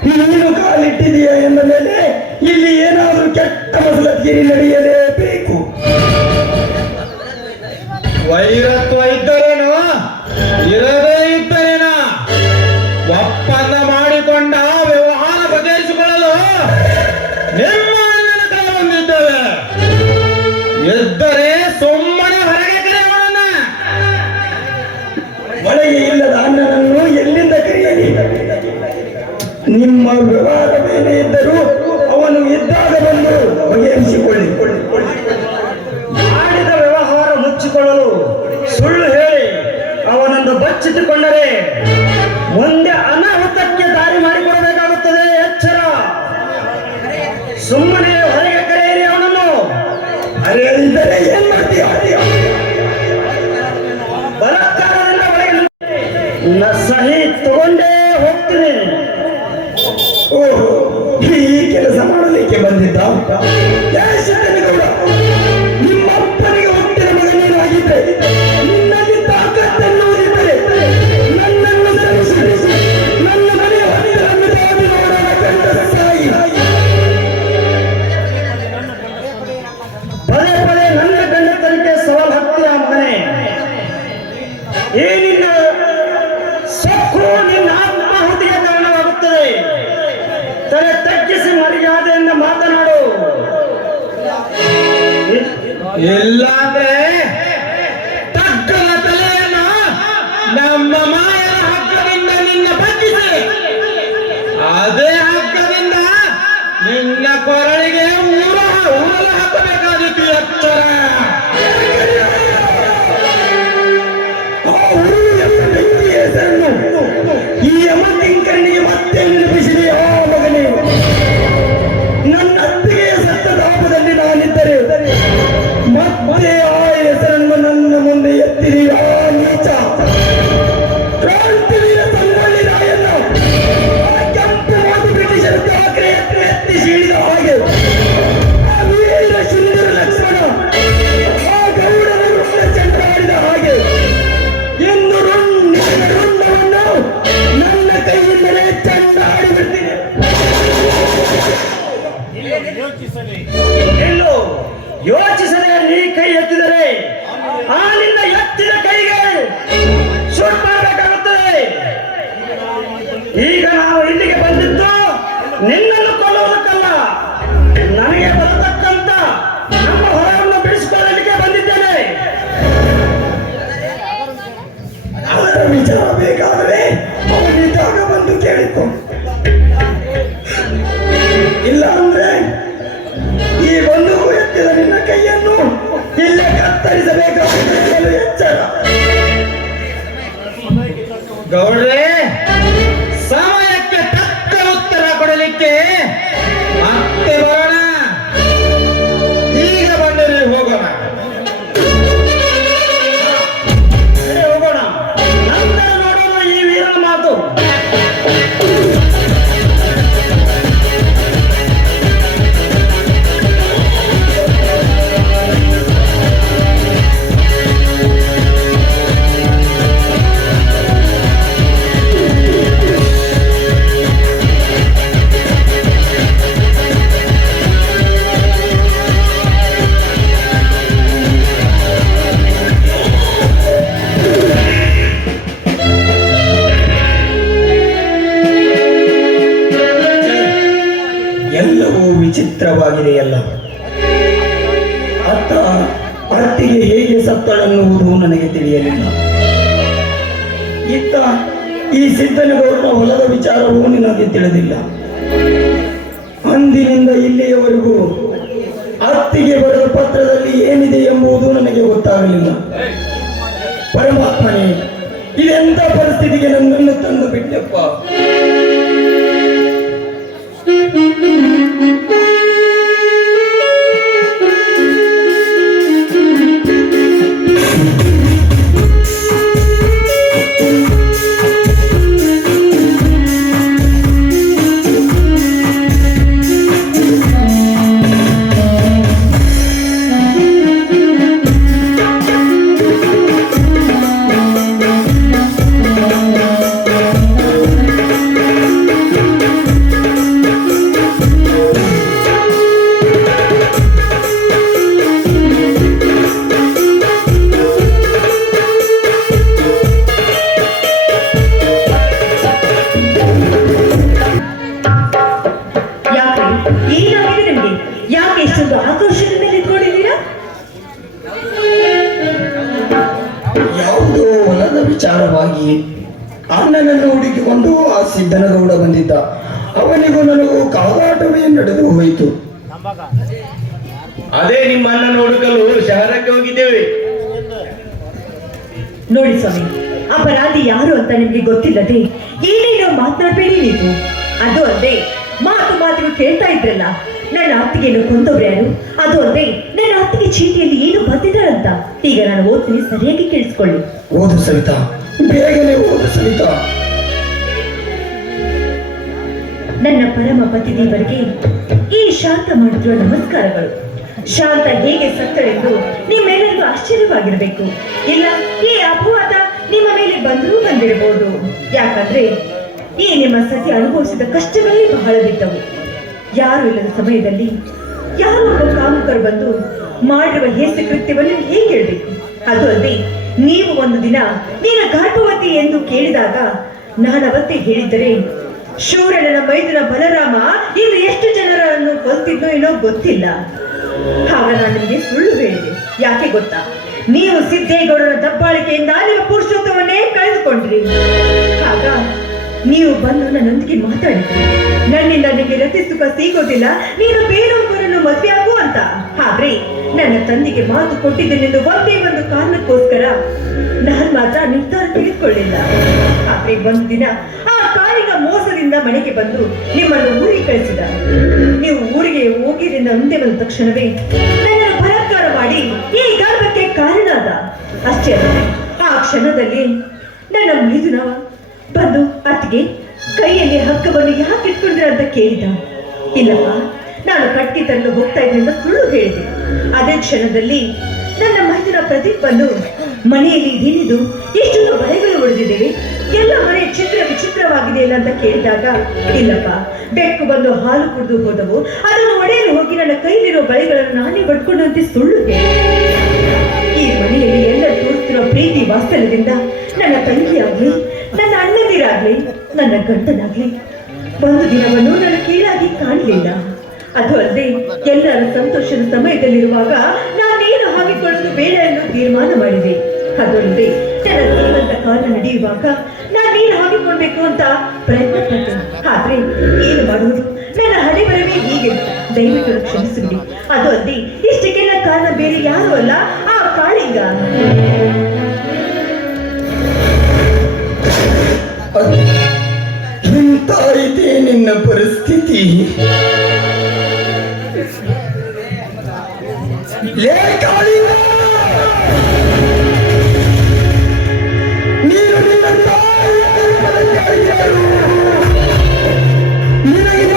ನೀನು ಕಾಲಿಟ್ಟಿದೆಯಾ ಎಂದ ಮೇಲೆ ಇಲ್ಲಿ ಏನಾದರೂ ಕೆಟ್ಟ ಮಸಲಗಿರಿ ನಡೆಯಲೇಬೇಕು. ವೈರತ್ವ ಇದ್ದರೇನು ಇರದೇ ಇದ್ದರೇನ ಒಪ್ಪಂದ ಮಾಡಿಕೊಂಡ ವ್ಯವಹಾರ ಬಗೆಹರಿಸಿಕೊಳ್ಳಲು ನಿಮ್ಮ ಅಣ್ಣನ ಕೈ ಬಂದಿದ್ದೇವೆ. ಎದ್ದರೆ ಸುಮ್ಮನೆ ಹೊರಗೆ ಕರೆಯೋಣ. ಒಳಗೆ ಇಲ್ಲದ ಅಣ್ಣನನ್ನು ಎಲ್ಲಿಂದ ಕರೆಯಲಿ? ನಿಮ್ಮ ವ್ಯವಹಾರವೇನೇ ಇದ್ದರೂ ಅವನು ಇದ್ದಾಗ ಬಂದು ಬಗೆಹರಿಸಿಕೊಳ್ಳಿ. ಮಾಡಿದ ವ್ಯವಹಾರ ಮುಚ್ಚಿಕೊಳ್ಳಲು ಸುಳ್ಳು ಹೇಳಿ ಅವನನ್ನು ಬಚ್ಚಿಟ್ಟುಕೊಂಡರೆ ಮುಂದೆ ಅನಾಹುತಕ್ಕೆ ದಾರಿ ಮಾಡಿಕೊಡಬೇಕಾಗುತ್ತದೆ. ಎಚ್ಚರ. ಸುಮ್ಮನೆ ಹೊರಗೆ ಕರೆಯಿರಿ ಅವನನ್ನು. ಅರೆಯದಿದ್ದರೆ ಏನ್ ಮಾಡ್ತೀಯ? ಬಲಾತ್ಕಾರದಿಂದ ಒಳಗೆ ಸಹಿ ತಗೊಂಡೇ ಹೋಗ್ತೀನಿ. ಓಹೋ, ಈ ಕೆಲಸ ಮಾಡಲಿಕ್ಕೆ ಬಂದಿದ್ದ? ಗೌಡ, ನಿಮ್ಮ ಅಪ್ಪನಿಗೆ ಹುಟ್ಟಿದ ಮಗನೇನಾಗಿದ್ದರೆ ನಿನ್ನಲ್ಲಿ ತಾಕತ್ತೆನ್ನುವುದಿದ್ದರೆ ನನ್ನನ್ನು ಕ್ಷಮಿಸಿ ನನ್ನ ಮನೆಯ ಹತ್ತಿರನ್ನು ತಾಗಿ ನೋಡೋಣ ಕಂಡ ಸಾಯಿ. ಪದೇ ಪದೇ ನನ್ನ ಗಂಡ ತನಿಖೆ ಸವಾಲ್ ಹಾಕ್ತೀಯ ಮಗನೇ. ಏನಿಲ್ಲ ಸೊಕ್ಕು ನಿನ್ನ ಆತ್ಮಾಹುತಿಗೆ ಕಾರಣವಾಗುತ್ತದೆ. ತಲೆ ತಗ್ಗಿಸಿ ಮರ್ಯಾದೆಯಿಂದ ಮಾತನಾಡು. ಇಲ್ಲಾಂದ್ರೆ ತಗ್ಗಲ ತಲೆಯನ್ನು ನಮ್ಮ ಮಾಯನ ಹಗ್ಗದಿಂದ ನಿನ್ನ ಬಗ್ಗಿಸಿ ಅದೇ ಹಗ್ಗದಿಂದ ನಿನ್ನ ಕೊರಳಿಗೆ ಊರಲು ಹಾಕಬೇಕಾಗಿತ್ತು. ಎಚ್ಚರ. ಆ ಊರು ಎಂಬ ಬೆಂಕಿಯ ಹೆಸರನ್ನು ಈ ಯಮಕಿಂಕರನಿಗೆ ಮತ್ತೆ ನೆನಪಿಸಿದೆಯಾ ಮಗನೇ? ನನ್ನ ಅತ್ತಿಗೆಯ ಸತ್ತ ದಾಪದಲ್ಲಿ ನಾನಿದ್ದರೆ ಮತ್ತೆ ಆ ಹೆಸರನ್ನು ನನ್ನ ಮುಂದೆ ಎತ್ತಿದೆಯಾ ನೀಚ? ಕ್ರಾಂತಿವೀರ ಸಂಗೊಳ್ಳಿ ರಾಯಣ್ಣ ಆ ಕೆಂಪು ಮತ್ತು ಬ್ರಿಟಿಷರ ದಾಖಲೆ ಎತ್ತಿ ಸೀಳಿದ ಹಾಗೆ ಆ ವೀರ ಸುಂದರ ಲಕ್ಷ್ಮಣ ಆ ಗೌಡನ ವೃತ್ತ ಚಂಡಾಡಿದ ಹಾಗೆ ಎಂದು ರುಂಡವನ್ನು ನನ್ನ ಕೈಯಿಂದಲೇ ಚಂಡಾಡಿ ಬಿಡ್ತೀನಿ. ಎಲ್ಲೋ ಯೋಚಿಸದೆ ನೀ ಕೈ ಎತ್ತಿದರೆ ಆ ನಿನ್ನ ಎತ್ತಿದ ಕೈಗೆ ಶೂಟ್ ಮಾಡಬೇಕಾಗುತ್ತದೆ. ಈಗ ನಾವು ಇಲ್ಲಿಗೆ ಬಂದಿದ್ದು ನಿನ್ನನ್ನು ಕೊಲ್ಲುವುದಕ್ಕಲ್ಲ, ನನಗೆ ಬರತಕ್ಕಂತ ನಮ್ಮ ಹೊರವನ್ನು ಬಿಡಿಸಿಕೊಳ್ಳಲಿಕ್ಕೆ ಬಂದಿದ್ದೇನೆ. ಅವರ ವಿಚಾರ ಬೇಕಾದರೆ ಅವನಿದ್ದಾಗ ಬಂದು ಕೇಳಿಕೊ. ಇಲ್ಲ ಅಂದ್ರೆ ವಿಚಾರವಾಗಿದೆಯಲ್ಲ. ಅತ್ತ ಅತ್ತಿಗೆ ಹೇಗೆ ಸತ್ತಳೆನ್ನುವುದು ನನಗೆ ತಿಳಿಯಲಿಲ್ಲ. ಇತ್ತ ಈ ಸಿದ್ದನಗೌಡನ ಹೊಲದ ವಿಚಾರವೂ ನಿನಗೆ ತಿಳಿದಿಲ್ಲ. ಅಂದಿನಿಂದ ಇಲ್ಲಿಯವರೆಗೂ ಅತ್ತಿಗೆ ಬರೆದ ಪತ್ರದಲ್ಲಿ ಏನಿದೆ ಎಂಬುದು ನನಗೆ ಗೊತ್ತಾಗಲಿಲ್ಲ. ಪರಮಾತ್ಮನೇ, ಇದೆಂತ ಪರಿಸ್ಥಿತಿಗೆ ನನ್ನನ್ನು ತಂದು ಬಿಟ್ಟಪ್ಪ. ಯಾವುದೋ ಹೊಲದ ವಿಚಾರವಾಗಿ ಅಣ್ಣನನ್ನು ಹುಡುಕಿಕೊಂಡು ಆ ಸಿದ್ದನಗೌಡ ಬಂದಿದ್ದ. ಅವನಿಗೂ ನನಗೂ ಕಾದಾಟವೇ ನಡೆದು ಹೋಯಿತು. ಅದೇ ನಿಮ್ಮ ಅಣ್ಣನ ಹುಡುಕಲು ಶಹರಕ್ಕೆ ಹೋಗಿದ್ದೇವೆ. ನೋಡಿ ಸ್ವಾಮಿ, ಅಪರಾಧಿ ಯಾರು ಅಂತ ನಿಮ್ಗೆ ಗೊತ್ತಿಲ್ಲದೆ ಏನೇನೋ ಮಾತನಾಡಬೇಡಿ ನೀವು. ಅದು ಅಲ್ಲದೆ ಮಾತು ಮಾತಿಗೂ ಕೇಳ್ತಾ ಇದ್ರಲ್ಲ, ನನ್ನ ಅತ್ತಿಗೆಯನ್ನು ಕೊಂದವ್ರು ಯಾರು, ಅದು ಅಲ್ಲದೆ ನನ್ನ ಅತ್ತಿಗೆ ಚೀಟಿಯಲ್ಲಿ ಏನು ಬರ್ತಿದ್ದಾರಂತ. ಈಗ ನಾನು ಓದ್ತೀನಿ, ಸರಿಯಾಗಿ ಕೇಳಿಸ್ಕೊಳ್ಳಿ. ಓದು ಸವಿತಾ, ಬೇಗನೆ ಓದು ಸವಿತಾ. ನನ್ನ ಪರಮ ಪತಿದೇವರಿಗೆ ಈ ಶಾಂತ ಮಾಡಿರುವ ನಮಸ್ಕಾರಗಳು. ಶಾಂತ ಹೇಗೆ ಸತ್ತಳೆಂದು ನಿಮ್ಮೆಲ್ಲರಿಗೂ ಆಶ್ಚರ್ಯವಾಗಿರಬೇಕು. ಇಲ್ಲ, ಈ ಅಪವಾದ ನಿಮ್ಮ ಮೇಲೆ ಬಂದರೂ ಬಂದಿರಬಹುದು. ಯಾಕಂದ್ರೆ ಈ ನಿಮ್ಮ ಸತಿ ಅನುಭವಿಸಿದ ಕಷ್ಟಗಳೇ ಬಹಳ ಬಿದ್ದವು. ಯಾರು ಇಲ್ಲದ ಸಮಯದಲ್ಲಿ ಯಾರೋ ಒಬ್ಬ ಕಾಮುಕರು ಬಂದು ಮಾಡಿರುವ ಹೇಸಿ ಕೃತ್ಯವನ್ನು ಹೇಗೆ ಹೇಳ್ಬೇಕು. ಅದು ಅಲ್ಲದೆ ನೀವು ಒಂದು ದಿನ ನೀನು ಗರ್ಭವತಿ ಎಂದು ಕೇಳಿದಾಗ ನಾನು ಅವತ್ತೇ ಹೇಳಿದ್ದರೆ ಶೂರನ ಮೈದುನ ಬಲರಾಮ ಇನ್ನು ಎಷ್ಟು ಜನರನ್ನು ಕೊಲ್ತಿದ್ನೋ ಏನೋ ಗೊತ್ತಿಲ್ಲ. ಆಗ ನಾನು ನಿಮಗೆ ಸುಳ್ಳು ಹೇಳಿದೆ. ಯಾಕೆ ಗೊತ್ತಾ? ನೀವು ಸಿದ್ದೇಗೌಡನ ದಬ್ಬಾಳಿಕೆಯಿಂದ ನಿಮ್ಮ ಪುರುಷೋತ್ತಮವನ್ನೇ ಕಳೆದುಕೊಂಡ್ರಿ. ಆಗ ನೀವು ಬಂದು ನನ್ನೊಂದಿಗೆ ಮಾತಾಡಿದ್ರಿ, ನನ್ನಿಂದ ನಿಮಗೆ ರತಿ ಸುಖ ಸಿಗೋದಿಲ್ಲ, ನೀನು ಬೇರೊಬ್ಬರನ್ನು ಮದುವೆ ಆಗು ಅಂತ. ಆದ್ರೆ ನನ್ನ ತಂದೆಗೆ ಮಾತು ಕೊಟ್ಟಿದ್ದೇನೆಂದು ಒಂದೇ ಒಂದು ಕಾರಣಕ್ಕೋಸ್ಕರ ನಾನು ಮಾತ್ರ ನಿರ್ಧಾರ ತೆಗೆದುಕೊಳ್ಳಿಲ್ಲ. ಆದ್ರೆ ಒಂದು ದಿನ ಆ ಕಾಳಿಗ ಮೋಸದಿಂದ ಮನೆಗೆ ಬಂದು ನಿಮ್ಮನ್ನು ಊರಿಗೆ ಕಳಿಸಿದ. ನೀವು ಊರಿಗೆ ಹೋಗಿರಿಂದ ಒಂದೇ ಬಂದ ತಕ್ಷಣವೇ ನನ್ನನ್ನು ಬಲಾತ್ಕಾರ ಮಾಡಿ ಈ ಗರ್ಭಕ್ಕೆ ಕಾರಣ ಆದ. ಅಷ್ಟೇ ಅಲ್ಲ, ಆ ಕ್ಷಣದಲ್ಲಿ ನನ್ನ ಮೈದುನವ ಬಂದು ಅತ್ತಿಗೆ ಕೈಯಲ್ಲಿ ಹಗ್ಗವನ್ನು ಯಾಕೆ ಇಟ್ಕೊಂಡ್ರೆ ಅಂತ ಕೇಳಿದ. ಇಲ್ಲಪ್ಪ, ನಾನು ಕಟ್ಟಿ ತರಲು ಹೋಗ್ತಾ ಇದ್ದೆ ಅಂತ ಸುಳ್ಳು ಹೇಳಿದೆ. ಅದೇ ಕ್ಷಣದಲ್ಲಿ ನನ್ನ ಮೈದುನ ಪ್ರದೀಪ್ ಬಂದು ಮನೆಯಲ್ಲಿ ಇದೇನಿದು, ಎಷ್ಟೊಂದು ಬಳೆಗಳು ಉಳಿದಿದ್ದೇವೆ, ಎಲ್ಲ ಮನೆ ಚಿತ್ರ ವಿಚಿತ್ರವಾಗಿದೆಯಲ್ಲ ಅಂತ ಕೇಳಿದಾಗ, ಇಲ್ಲಪ್ಪ, ಬೆಕ್ಕು ಬಂದು ಹಾಲು ಕುಡಿದು ಹೋದವು, ಅದನ್ನು ಒಡೆಯಲು ಹೋಗಿ ನನ್ನ ಕೈಲಿರೋ ಬಳೆಗಳನ್ನು ನಾನೇ ಬಡ್ಕೊಂಡಂತೆ ಸುಳ್ಳು ಹೇಳಿದೆ. ಈ ಮನೆಯಲ್ಲಿ ಎಲ್ಲ ತೋರಿಸ್ತಿರೋ ಪ್ರೀತಿ ವಾತ್ಸಲ್ಯದಿಂದ ನನ್ನ ತಂಗಿಯಾಗ್ಲಿ, ನನ್ನ ಅಣ್ಣಂದಿರಾಗ್ಲಿ, ನನ್ನ ಗಂಡನಾಗ್ಲಿ ಒಂದು ದಿನವನ್ನು ನನ್ನ ಕೀಳಾಗಿ ಕಾಣಲಿಲ್ಲ. ಅದು ಅಲ್ಲದೆ ಎಲ್ಲರ ಸಂತೋಷದ ಸಮಯದಲ್ಲಿರುವಾಗ ನಾನೇನು ಹಾಕಿಕೊಳ್ಳಲು ಬೇಡ ಎಂದು ತೀರ್ಮಾನ ಮಾಡಿದೆ. ಅದಲ್ಲದೆ ನನ್ನ ಜೀವಂತ ಕಾಲ ನಡೆಯುವಾಗ ನಾನೇನು ಹಾಕಿಕೊಳ್ಬೇಕು ಅಂತ ಪ್ರಯತ್ನ ಪಟ್ಟೆ. ಆದ್ರೆ ಏನು ಮಾಡುವುದು, ನನ್ನ ಹಣೆ ಬರವೇ ಹೀಗೆ. ದಯವಿಟ್ಟು ಕ್ಷಮಿಸಿಬಿಡಿ. ಅದು ಅಲ್ಲದೆ ಇಷ್ಟಕ್ಕೆಲ್ಲ ಕಾರಣ ಬೇರೆ ಯಾರು ಅಲ್ಲ, ಆ ಕಾಳಿಗ. ಇಂತಾಯಿತೇ ನಿನ್ನ ಪರಿಸ್ಥಿತಿ. ಲೇ ಕಾಳಿಗ, ನೀನು ನಿನ್ನ ತಾಯಿಯ ಗರ್ಭದಲ್ಲಿ ನಿನಗೆ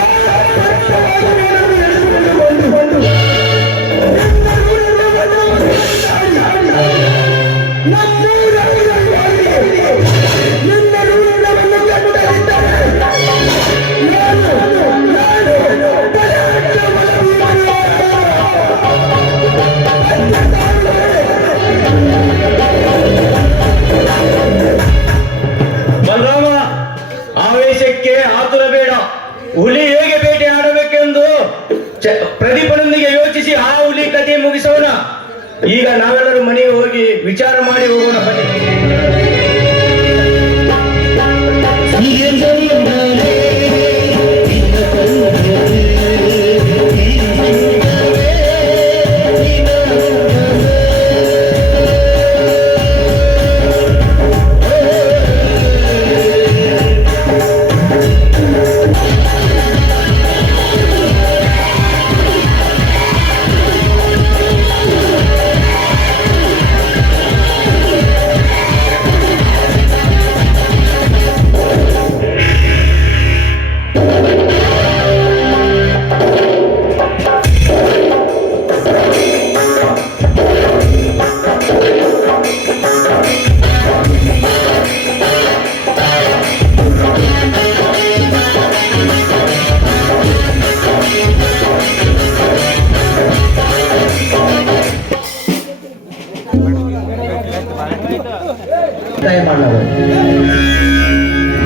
Yeah. ಪ್ರದೀಪನೊಂದಿಗೆ ಯೋಚಿಸಿ ಆ ಹುಲಿ ಕಥೆ ಮುಗಿಸೋಣ. ಈಗ ನಾವೆಲ್ಲರೂ ಮನೆಗೆ ಹೋಗಿ ವಿಚಾರ ಮಾಡಿ ಹೋಗೋಣ ಬನ್ನಿ.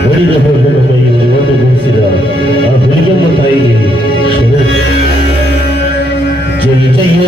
ಒಡಿದ ಹೋಗದ ಕೈಯಲ್ಲಿ ಒಂದುಗೂಡಿಸಿದ ಆ ಹುಲಿಗೆಮ್ಮ ತಾಯಿಗೆ ಜಯ ಜಯ